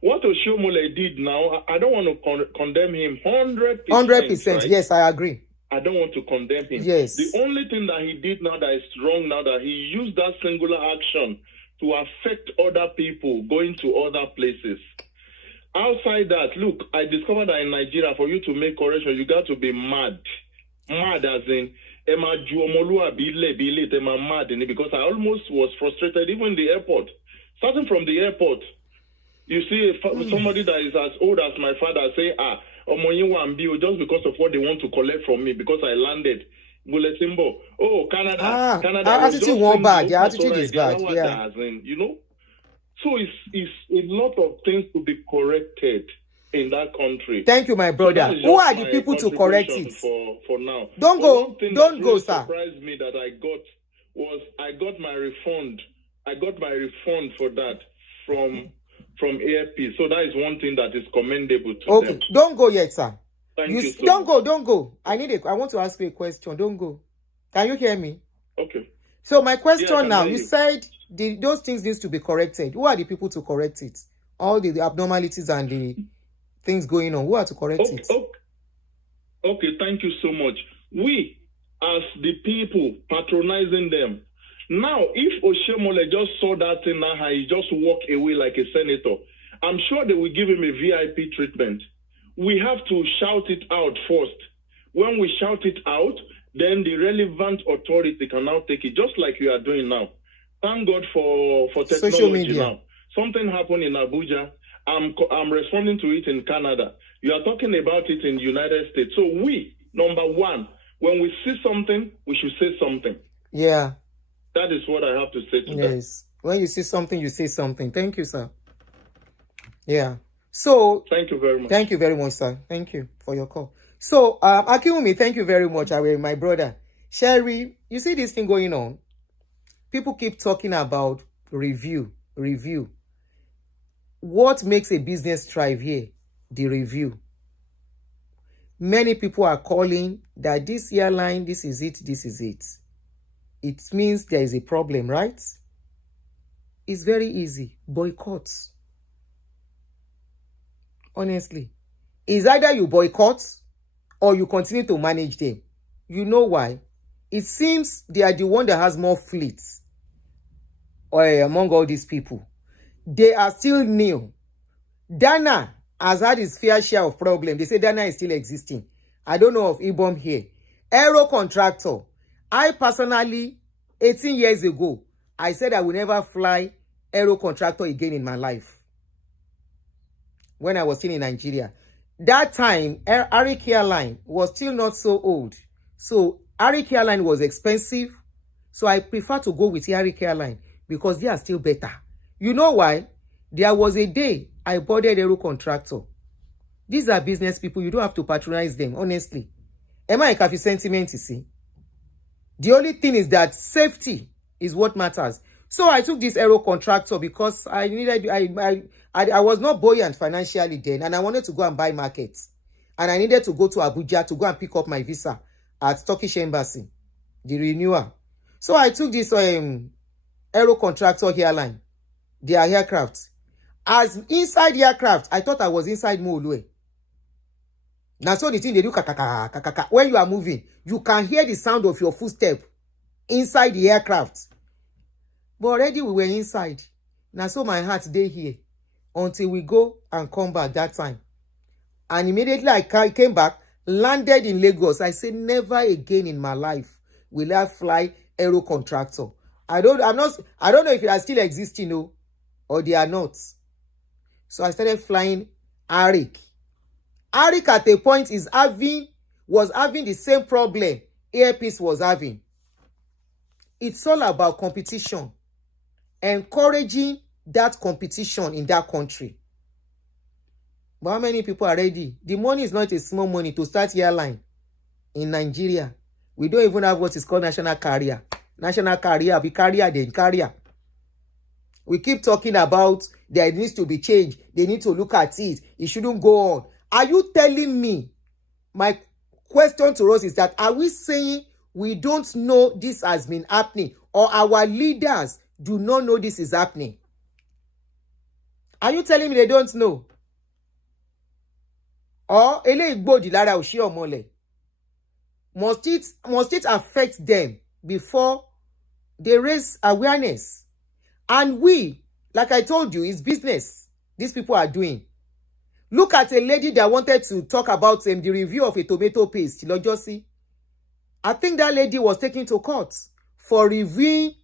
What Oshiomole did now, I don't want to condemn him 100%. 100%, right? Yes, I agree. I don't want to condemn him. Yes. The only thing that he did now that is wrong now, that he used that singular action to affect other people going to other places. Outside that, look, I discovered that in Nigeria, for you to make correction, you got to be mad. Mad as in, because I almost was frustrated, even in the airport. Starting from the airport, you see somebody that is as old as my father say, just because of what they want to collect from me, because I landed. Bulletimbo. Oh, Canada. Canada. Attitude one bad. Your attitude is bad. Yeah. You know? So it's a lot of things to be corrected in that country. Thank you, my brother. So who are the people to correct it? For now. Don't go, sir. What surprised me that I got my refund. I got my refund for that from Airpeace. So that is one thing that is commendable to them. Okay, don't go yet, sir. Thank you so don't much. go. I want to ask you a question. Don't go. Can you hear me? Okay. So my question now, you said those things needs to be corrected. Who are the people to correct it? All the abnormalities and the things going on. Who are to correct it? Okay, thank you so much. We, as the people patronizing them, now if Oshiomole just saw that thing now, he just walk away like a senator, I'm sure they will give him a VIP treatment. We have to shout it out first. When we shout it out, then the relevant authority can now take it, just like you are doing now. Thank God for technology. Social media. Now. Something happened in Abuja. I'm responding to it in Canada. You are talking about it in the United States. So we, number one, when we see something, we should say something. Yeah. That is what I have to say to that. Yes. When you see something, you say something. Thank you, sir. Yeah. So thank you very much. Thank you very much, sir. Thank you for your call. So Akiwumi, thank you very much. My brother. Sherry, you see this thing going on? People keep talking about review. What makes a business thrive here? The review. Many people are calling that this airline, this is it. It means there is a problem, right? It's very easy. Boycotts. Honestly. It's either you boycott or you continue to manage them. You know why? It seems they are the one that has more fleets among all these people. They are still new. Dana has had his fair share of problems. They say Dana is still existing. I don't know of Ibom here. Aero contractor. I personally, 18 years ago, I said I will never fly aero contractor again in my life. When I was still in Nigeria. That time, Arik Airline was still not so old. So Arik Airline was expensive. So I prefer to go with Arik Airline because they are still better. You know why? There was a day I boarded aero contractor. These are business people. You don't have to patronize them, honestly. Am I a coffee sentiment, you see? The only thing is that safety is what matters. So I took this aero contractor because I needed, I was not buoyant financially then, and I wanted to go and buy markets. And I needed to go to Abuja to go and pick up my visa at Turkish Embassy, the renewal. So I took this aero contractor airline, their aircraft. As inside the aircraft, I thought I was inside Molue. Now, so the thing they do, kakaka. When you are moving, you can hear the sound of your footstep inside the aircraft. But already we were inside. Now, so my heart day here until we go and come back that time. And immediately I came back, landed in Lagos. I said, never again in my life will I fly aero contractor. I don't know if they are still existing, or they are not. So I started flying Arik. Arik at a point was having the same problem Airpeace was having. It's all about competition. Encouraging that competition in that country. But how many people are ready? The money is not a small money to start airline in Nigeria. We don't even have what is called national carrier. National carrier, be carrier, then carrier. We keep talking about there needs to be change. They need to look at it. It shouldn't go on. Are you telling me? My question to us is that, are we saying we don't know this has been happening, or our leaders do not know this is happening? Are you telling me they don't know? Or eléyìí lára Oshiomole? Must it affect them before they raise awareness? And we, like I told you, it's business these people are doing. Look at a lady that wanted to talk about the review of a tomato paste. I think that lady was taken to court for reviewing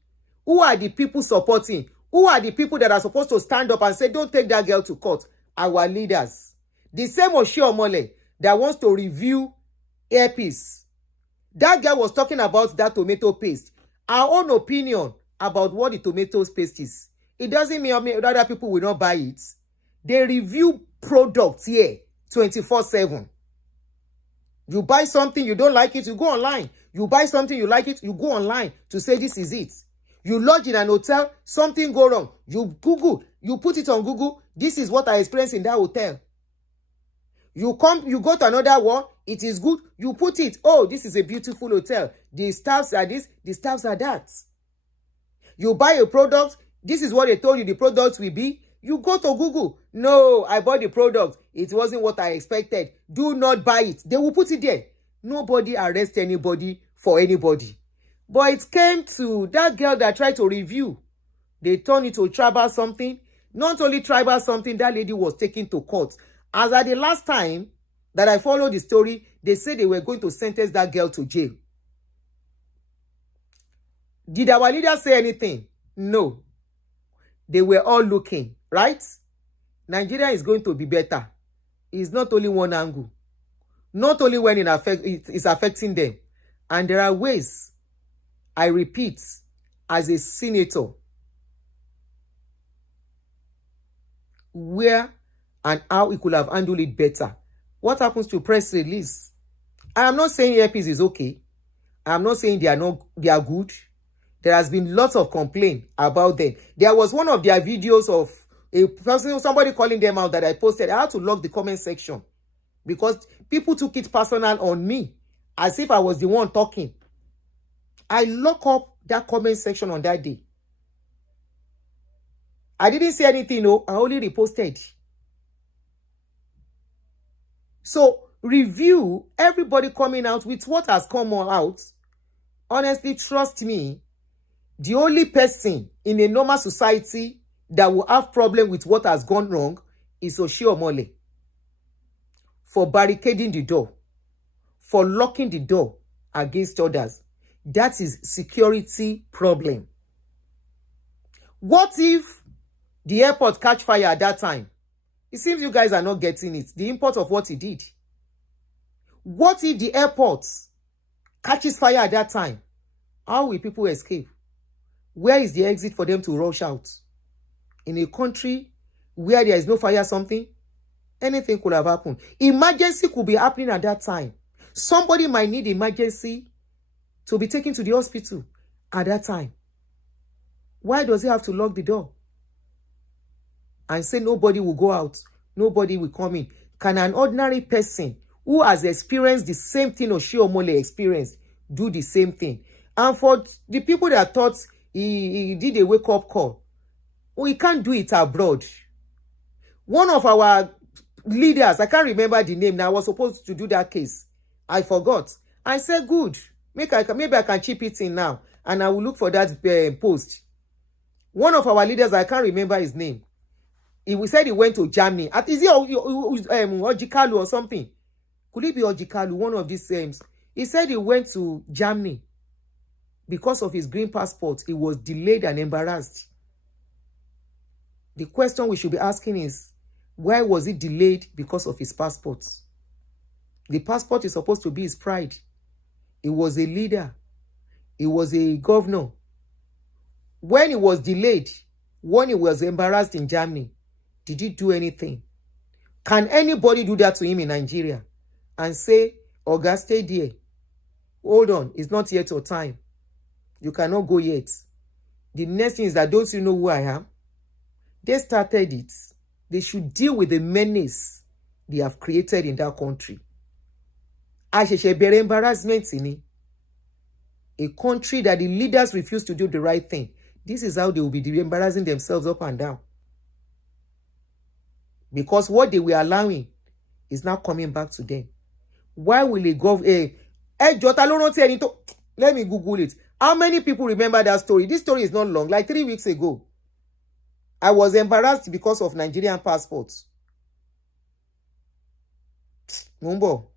who are the people supporting, who are the people that are supposed to stand up and say, don't take that girl to court. Our leaders. The same Oshiomole that wants to review Airpeace. That girl was talking about that tomato paste. Our own opinion about what the tomato paste is. It doesn't mean other people will not buy it. They review products here 24/7. You buy something, you don't like it, you go online. You buy something, you like it, you go online to say this is it. You lodge in an hotel, something go wrong. You Google, you put it on Google. This is what I experienced in that hotel. You go to another one, it is good. You put it, oh, this is a beautiful hotel. The staffs are this, the staffs are that. You buy a product, this is what they told you the product will be. You go to Google. No, I bought the product. It wasn't what I expected. Do not buy it. They will put it there. Nobody arrests anybody for anybody. But it came to that girl that tried to review. They turned it to tribal something. Not only tribal something, that lady was taken to court. As at the last time that I followed the story, they said they were going to sentence that girl to jail. Did our leader say anything? No. They were all looking, right? Nigeria is going to be better. It's not only one angle. Not only when it is affecting them. And there are ways, I repeat, as a senator, where and how he could have handled it better. What happens to press release? I am not saying earpiece is okay. I am not saying they are good. There has been lots of complaint about them. There was one of their videos of a person, somebody calling them out that I posted. I had to lock the comment section because people took it personal on me as if I was the one talking. I lock up that comment section on that day. I didn't say anything, no. I only reposted. So, review everybody coming out with what has come out. Honestly, trust me, the only person in a normal society that will have problem with what has gone wrong is Oshiomole. For barricading the door. For locking the door against others. That is security problem. What if the airport catch fire at that time? It seems you guys are not getting it. The import of what he did. What if the airport catches fire at that time? How will people escape? Where is the exit for them to rush out? In a country where there is no fire something, anything could have happened. Emergency could be happening at that time. Somebody might need emergency to be taken to the hospital at that time. Why does he have to lock the door? And say nobody will go out, nobody will come in. Can an ordinary person who has experienced the same thing Oshiomole experienced do the same thing? And for the people that thought he did a wake-up call, we can't do it abroad. One of our leaders, I can't remember the name now, I was supposed to do that case. I forgot. I said, good. Maybe I can chip it in now. And I will look for that post. One of our leaders, I can't remember his name. He said he went to Germany. Is it Ojikalu or something? Could it be Ojikalu, one of these names? He said he went to Germany. Because of his green passport, he was delayed and embarrassed. The question we should be asking is, why was he delayed because of his passport? The passport is supposed to be his pride. He was a leader. He was a governor. When he was delayed, when he was embarrassed in Germany, did he do anything? Can anybody do that to him in Nigeria and say, Oga, stay there. Hold on, it's not yet your time. You cannot go yet. The next thing is that, don't you know who I am? They started it. They should deal with the menace they have created in that country. Embarrassment in a country that the leaders refuse to do the right thing. This is how they will be embarrassing themselves up and down. Because what they were allowing is now coming back to them. Why will they go? Let me Google it. How many people remember that story? This story is not long, like 3 weeks ago. I was embarrassed because of Nigerian passports. Mumbo.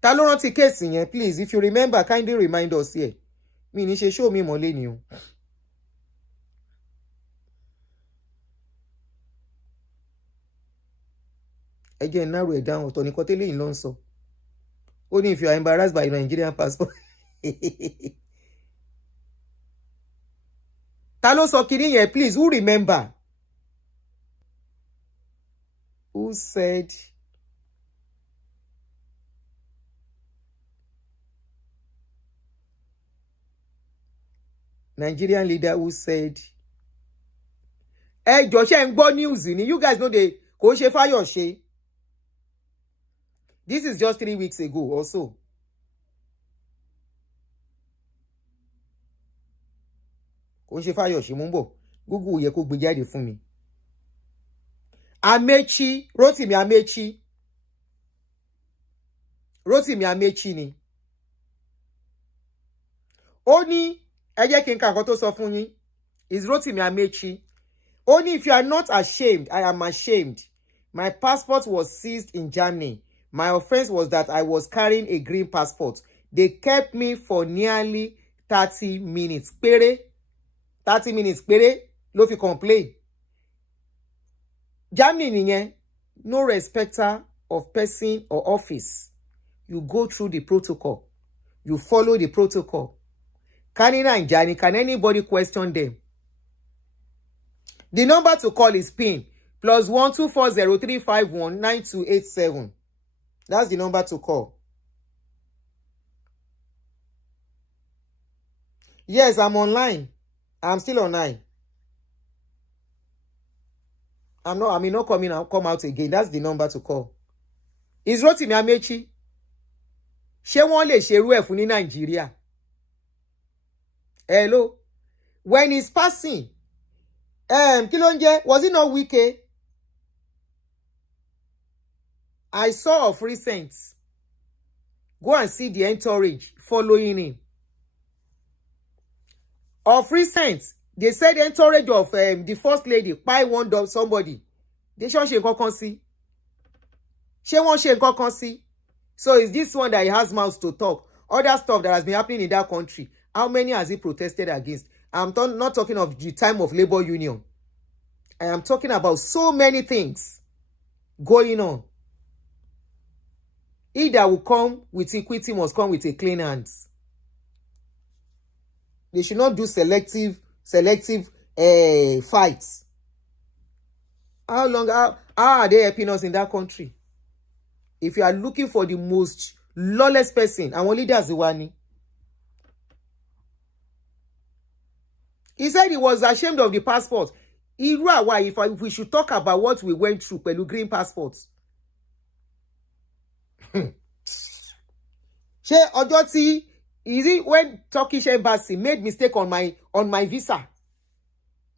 Ta ló rántí case yẹn, please, if you remember, kindly remind us here. Mi ní ṣe show mi mọ́ lẹ́ni o. Again, now we're down. Tony Kotele in Lonso. Only if you are embarrassed by your Nigerian passport. Ta ló sọ kini yẹn, please, who remember? Who said? Nigerian leader who said jọ̀ọ́ ṣé ń gbọ́ news ni. You guys know the kò ṣe Fayose. This is just 3 weeks ago or so. Kò ṣe Fayose mú bọ̀. Google yẹ kó gbé jáde fún mi. Amechi, Rotimi Amechi. Rotimi Amechi ni. Ó ní ẹ jẹ́ kí n ka nǹkan tó sọ fún yín. Is Rotimi Amechi. Only if you are not ashamed, I am ashamed. My passport was seized in Germany. My offense was that I was carrying a green passport. They kept me for nearly 30 minutes. Péré. 30 minutes. Péré. Ló fi complain. Germany nìyẹn. No respecter of person or office. You go through the protocol. You follow the protocol. Can anybody question them? The number to call is PIN +1 240 351 9287. That's the number to call. Yes, I'm online. I'm still online. I may not come out again. That's the number to call. Is Rotimi Amechi. Ṣé wọ́n lè ṣerú ẹ̀ fún ní Nigeria? Hello. When he's passing, kí ló ń jẹ́? Was it not Wike? I saw of recent. Go and see the entourage following him. Of recent, they said the entourage of the first lady buy one of somebody. They ṣe nǹkan kan sí. Ṣé wọ́n ṣe nǹkan kan sí? So is this one that he has mouths to talk? Other stuff that has been happening in that country. How many has he protested against? I'm not talking of the time of labor union. I am talking about so many things going on. He that will come with equity must come with a clean hands. They should not do selective fights. How are they helping us in that country? If you are looking for the most lawless person, àwọn leaders wà ní. He said he was ashamed of the passport. Irú àwa, if we should talk about what we went through pẹ̀lú green passports. Ṣé ọjọ́ tí is it when Turkish embassy made mistake on my visa?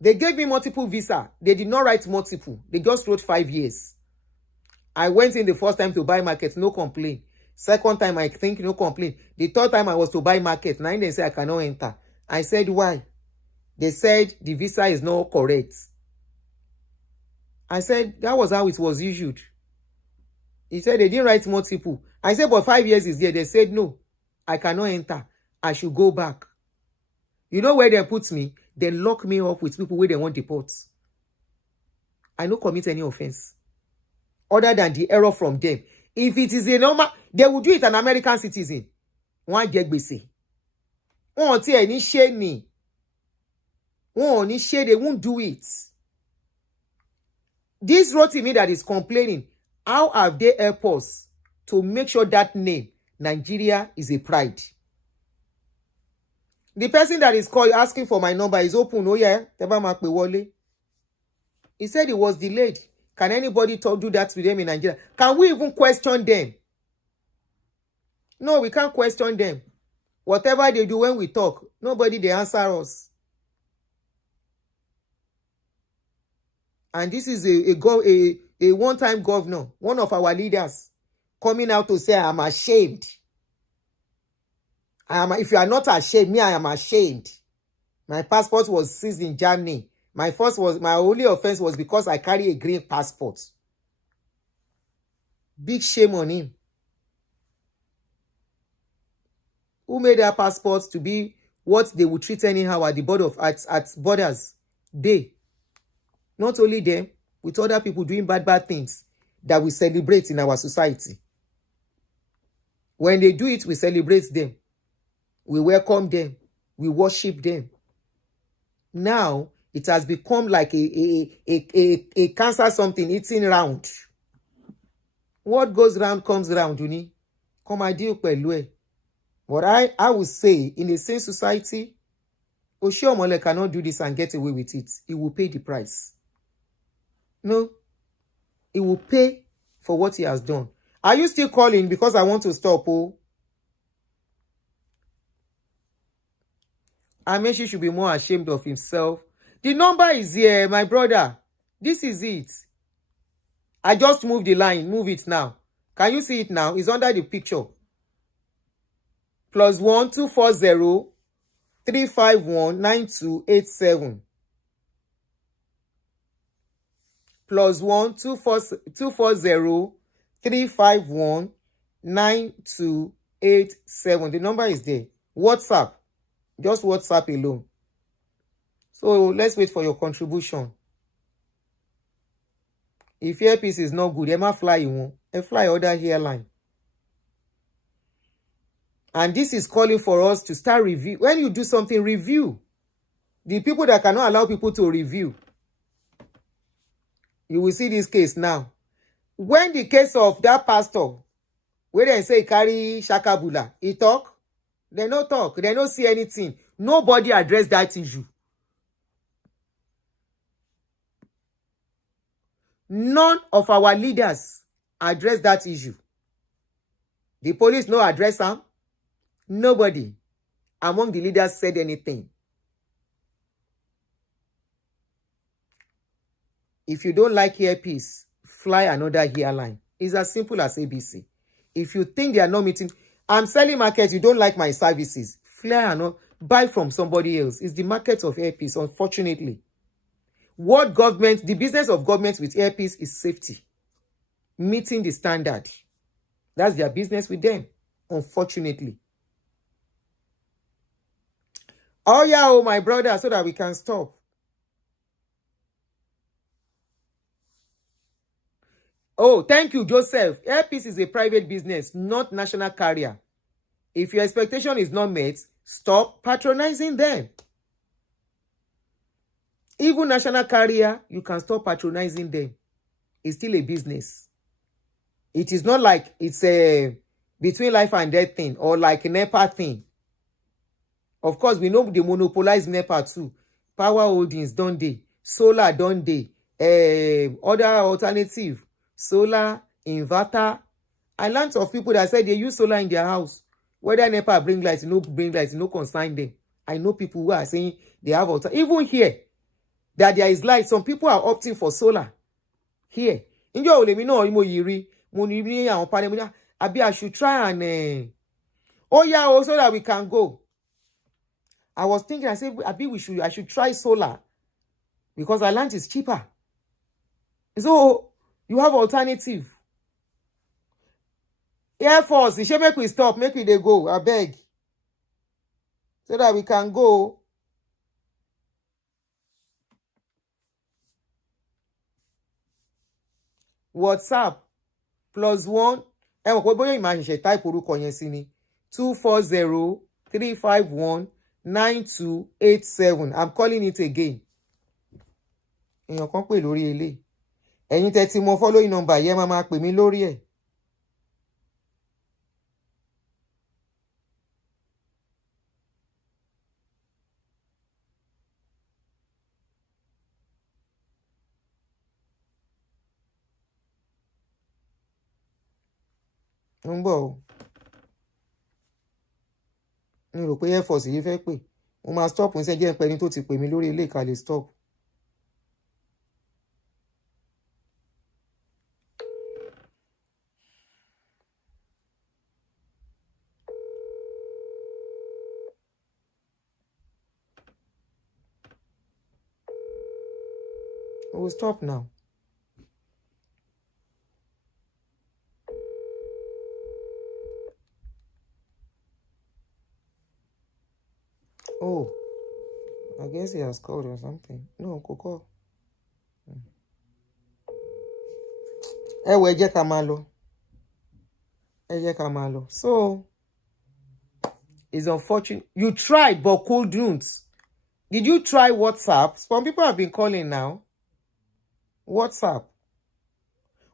They gave me multiple visa. They did not write multiple. They just wrote 5 years. I went in the first time to buy market, no complaint. Second time, I think, no complaint. The third time I was to buy market, now they say I cannot enter. I said, why? They said the visa is not correct. I said, that was how it was issued. He said they didn't write multiple. I said, but 5 years is there. They said, no, I cannot enter. I should go back. You know where they put me? They lock me up with people where they want deport. I don't commit any offense. Other than the error from them. If it is a normal, they would do it an American citizen. Wọ́n jẹ gbèsè. Wọ́n ti ẹ̀ ní ṣe ni. Wọ́n ní ṣe, they won't do it. This Rotimi that is complaining, how have they helped us to make sure that name, Nigeria, is a pride? The person that is asking for my number is open. Oh yeah, tẹ́ bá máa pè wọlé. He said it was delayed. Can anybody do that to them in Nigeria? Can we even question them? No, we can't question them. Whatever they do when we talk, nobody they answer us. And this is a one-time governor, one of our leaders, coming out to say, I am ashamed. If you are not ashamed, me, I am ashamed. My passport was seized in Germany. My only offense was because I carry a green passport. Big shame on him. Who made that passport to be what they would treat anyhow at the at borders? They. Not only them, with other people doing bad things that we celebrate in our society. When they do it, we celebrate them. We welcome them. We worship them. Now, it has become like a cancer something eating round. What goes round comes round, you know. Come I deal pẹ̀lú. But I would say, in a sane society, Oshiomole cannot do this and get away with it. He will pay the price. No. He will pay for what he has done. Are you still calling? Because I want to stop. Oh, Amechi should be more ashamed of himself. The number is here, my brother. This is it. I just moved the line. Move it now. Can you see it now? It's under the picture. +1 240 351 9287. +1 240 351 9287. The number is there. WhatsApp. Just WhatsApp alone. So let's wait for your contribution. If earpiece is not good, Emma fly you won't. Fly other airline. And this is calling for us to start review. When you do something, review. The people that cannot allow people to review. You will see this case now. When the case of that pastor, where they say carry Shakabula, he talk, they no talk, they no see anything. Nobody address that issue. None of our leaders address that issue. The police no address them. Nobody among the leaders said anything. If you don't like earpiece, fly another airline. It's as simple as ABC. If you think they are not meeting, I'm selling market, you don't like my services, fly another, buy from somebody else. It's the market of earpiece, unfortunately. What government, the business of government with earpiece is safety. Meeting the standard. That's their business with them, unfortunately. Oh yeah, oh my brother, so that we can stop. Oh, thank you, Joseph. Airpeace is a private business, not national carrier. If your expectation is not met, stop patronizing them. Even national carrier, you can stop patronizing them. It's still a business. It is not like it's a between life and death thing or like a NEPA thing. Of course, we know they monopolize NEPA too. Power holdings, don't they? Solar, don't they? Other alternative. Solar, inverter. I learned of people that said they use solar in their house. Whether NEPA bring lights, no bring lights, no consign them. I know people who are saying they have even here that there is light. Some people are opting for solar. Here. In your let me know I should try and oh yeah, also that we can go. I was thinking, I said, I should try solar because our land is cheaper. So you have alternative. Air Force, it should make we stop, make we they go. I beg. So that we can go. WhatsApp +1. Type 240 351 9287. I'm calling it again. Èèyàn kan pè lórí ilé. Ẹ̀yin tẹ́ tí mo following number yẹn máa pè mí lórí ẹ̀. Ń bọ̀ o. Mi rò pé Air Force yìí fẹ́ pè. Mo máa stop ń sẹ́jẹ́ pẹ́ni tó ti pè mí lórí ilé ìkàlẹ̀ stop. I will stop now. Oh, I guess he has called or something. No, kò call. Ẹ wo, ẹ jẹ́ ká máa lọ. Ẹ jẹ́ ká máa lọ. So, it's unfortunate. You tried, but couldn't. Did you try WhatsApp? Some people have been calling now. WhatsApp.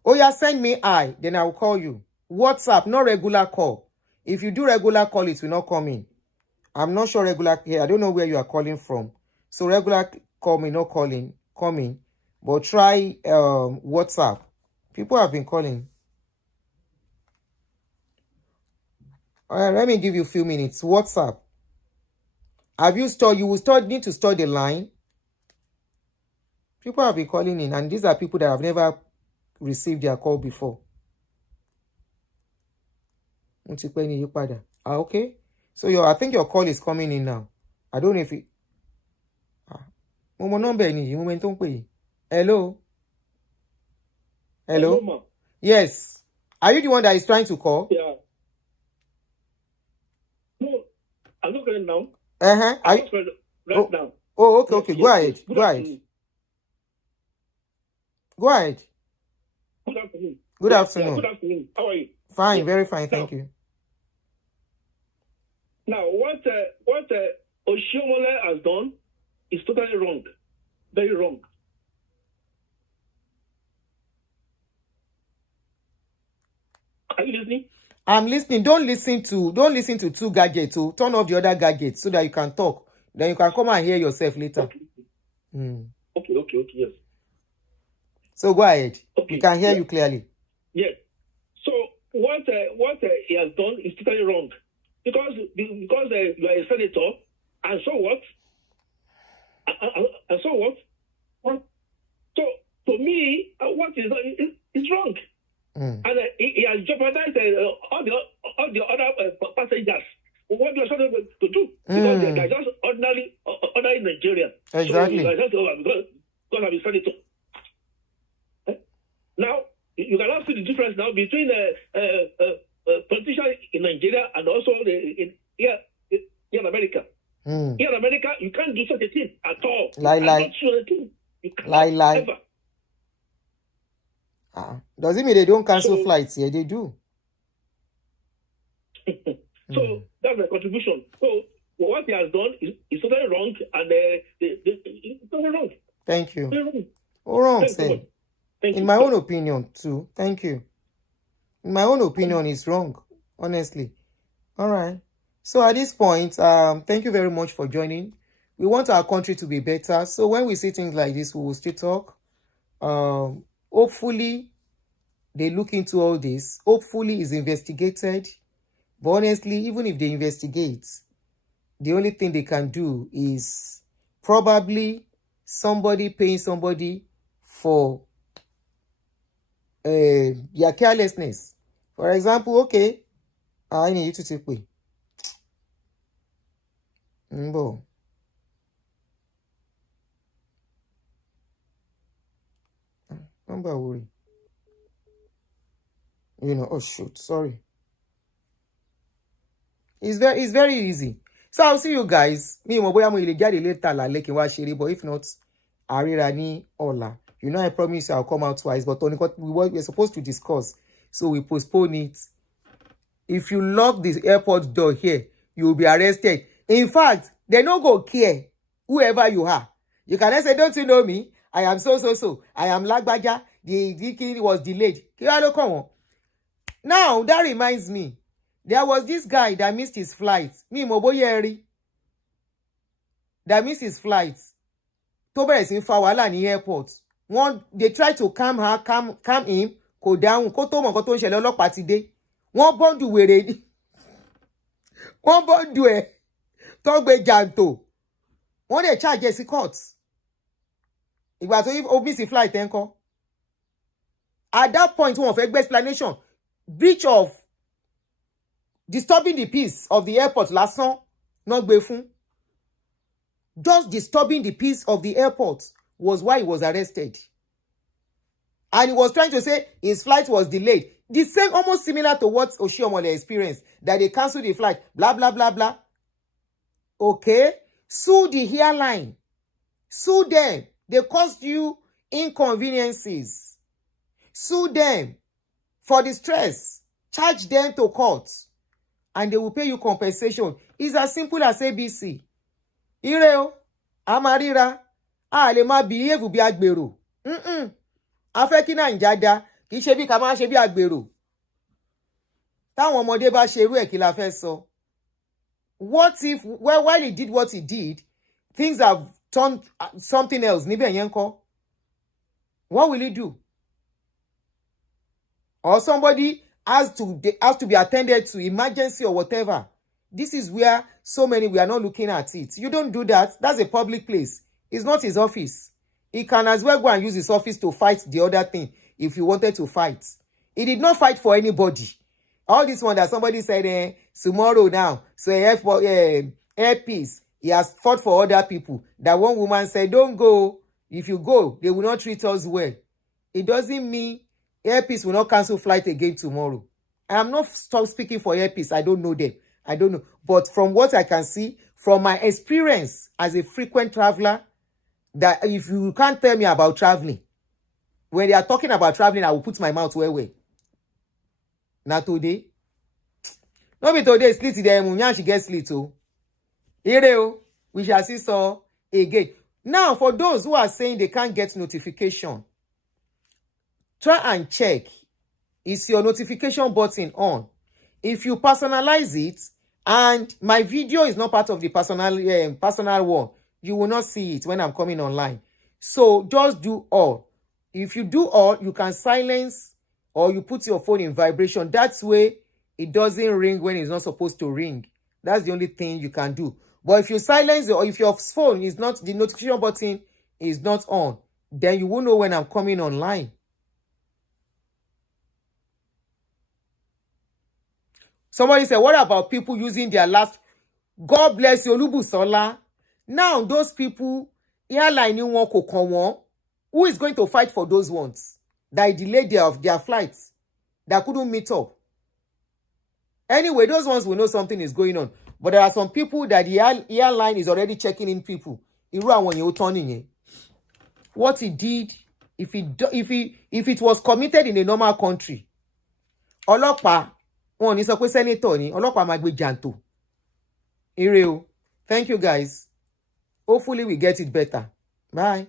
Oh, yeah, send me I, then I will call you. WhatsApp, not regular call. If you do regular call, it will not come in. I'm not sure regular here. I don't know where you are calling from. So regular call me, not calling, coming. but try WhatsApp. People have been calling. All right, let me give you a few minutes. WhatsApp. Have you stored? You will need to store the line. People have been calling in, and these are people that have never received their call before. Okay. So I think your call is coming in now. I don't know if it. Hello. Hello. Yes. Are you the one that is trying to call? Yeah. No, I'm not going now. Right now. Oh, okay. Go ahead. Go ahead. Good afternoon. Good afternoon. Good afternoon. How are you? Fine, very fine, thank you. Now, what Oshiomole has done is totally wrong. Very wrong. Are you listening? I'm listening. Don't listen to two gadgets. So turn off the other gadgets so that you can talk. Then you can come and hear yourself later. Okay, yes. So go ahead. Okay. We can hear you clearly. Yes. So what he has done is totally wrong. Because you are a senator, and so what? And so what? So to me, what is wrong. And he has jeopardized all the other passengers. What you are supposed to do? Because they are just ordinary Nigerian. Exactly. So you are just because of the senator. Now you cannot see the difference now between politicians in Nigeria and also here in America. Here in America, you can't do such a thing at all. Lie. You cannot ever. Does it mean they don't cancel flights here? They do. So that's the contribution. So what he has done is totally wrong, and it's totally wrong. Thank you. Wrong. Wrong, say. In my own opinion, too. Thank you. In my own opinion, it's wrong. Honestly. All right. So at this point, thank you very much for joining. We want our country to be better. So when we see things like this, we will still talk. Hopefully, they look into all this. Hopefully, it's investigated. But honestly, even if they investigate, the only thing they can do is probably somebody paying somebody for their carelessness. For example, okay, I need you to take away. Number worry. Oh shoot, sorry. It's very easy. So I'll see you guys. Me mo boya mo ile jade later la lekin wa shere, but if not, arira ni ola. I promise you I'll come out twice, but we're supposed to discuss. So we postpone it. If you lock this airport door here, you will be arrested. In fact, they no go care whoever you are. You can say, don't you know me? I am so. I am Lagbaja. The kid was delayed. Now, that reminds me. There was this guy that missed his flight. That missed his flight. Tobe in Fawala ni airport. They tried to calm him, go down, ko to mo nkan to nsele olopa ti de. Wọ́n bọ́ndù wèrè ni. Wọ́n bọ́ndù ẹ̀ tó gbé jàǹtò. Wọ́n dey charge sí court. Ìgbà tó ó miss flight ńkọ́. At that point, wọ́n fẹ́ gbé explanation. Breach of disturbing the peace of the airport lásán náà gbé fún. Just disturbing the peace of the airport was why he was arrested. And he was trying to say his flight was delayed. The same, almost similar to what Oshiomole experienced, that they canceled the flight, blah, blah, blah, blah. Okay? Sue the airline. Sue them. They caused you inconveniences. Sue them for the stress. Charge them to court. And they will pay you compensation. It's as simple as ABC. Ireo, Amarira, le ma behave bí agbèrò. A fẹ́ kí Naija dá, kì í ṣe bí ká máa ṣe bí agbèrò. Táwọn ọmọdé bá ṣe irú ẹ̀ kí la fẹ́ sọ. What if, while he did what he did, things have turned something else níbẹ̀ yẹn ńkọ́? What will he do? Or somebody has to be attended to, emergency or whatever. This is where so many, we are not looking at it. You don't do that. That's a public place. It's not his office. He can as well go and use his office to fight the other thing if he wanted to fight. He did not fight for anybody. All this one that somebody said, tomorrow now, so airpiece, he has fought for other people. That one woman said, don't go. If you go, they will not treat us well. It doesn't mean airpiece will not cancel flight again tomorrow. I am not speaking for airpiece. I don't know them. I don't know. But from what I can see, from my experience as a frequent traveler, that if you can't tell me about traveling, when they are talking about traveling, I will put my mouth where. Not today. No be today, slit them, she gets slit. Here, we shall see so again. Now, for those who are saying they can't get notification, try and check. Is your notification button on? If you personalize it, and my video is not part of the personal one, you will not see it when I'm coming online. So just do all. If you do all, you can silence or you put your phone in vibration. That's way it doesn't ring when it's not supposed to ring. That's the only thing you can do. But if you silence it, or if your phone is not, the notification button is not on, then you will know when I'm coming online. Somebody said, what about people using their last? God bless you, Olubusola. Now, those people, airline who is going to fight for those ones that delayed their flights, that couldn't meet up? Anyway, those ones will know something is going on. But there are some people that the airline is already checking in people. What he did, if it was committed in a normal country, ọlọ́pàá wọn ní sọ pé senator ni, ọlọ́pàá máa gbé jàǹtò. Ire o. Thank you guys. Hopefully we get it better. Bye.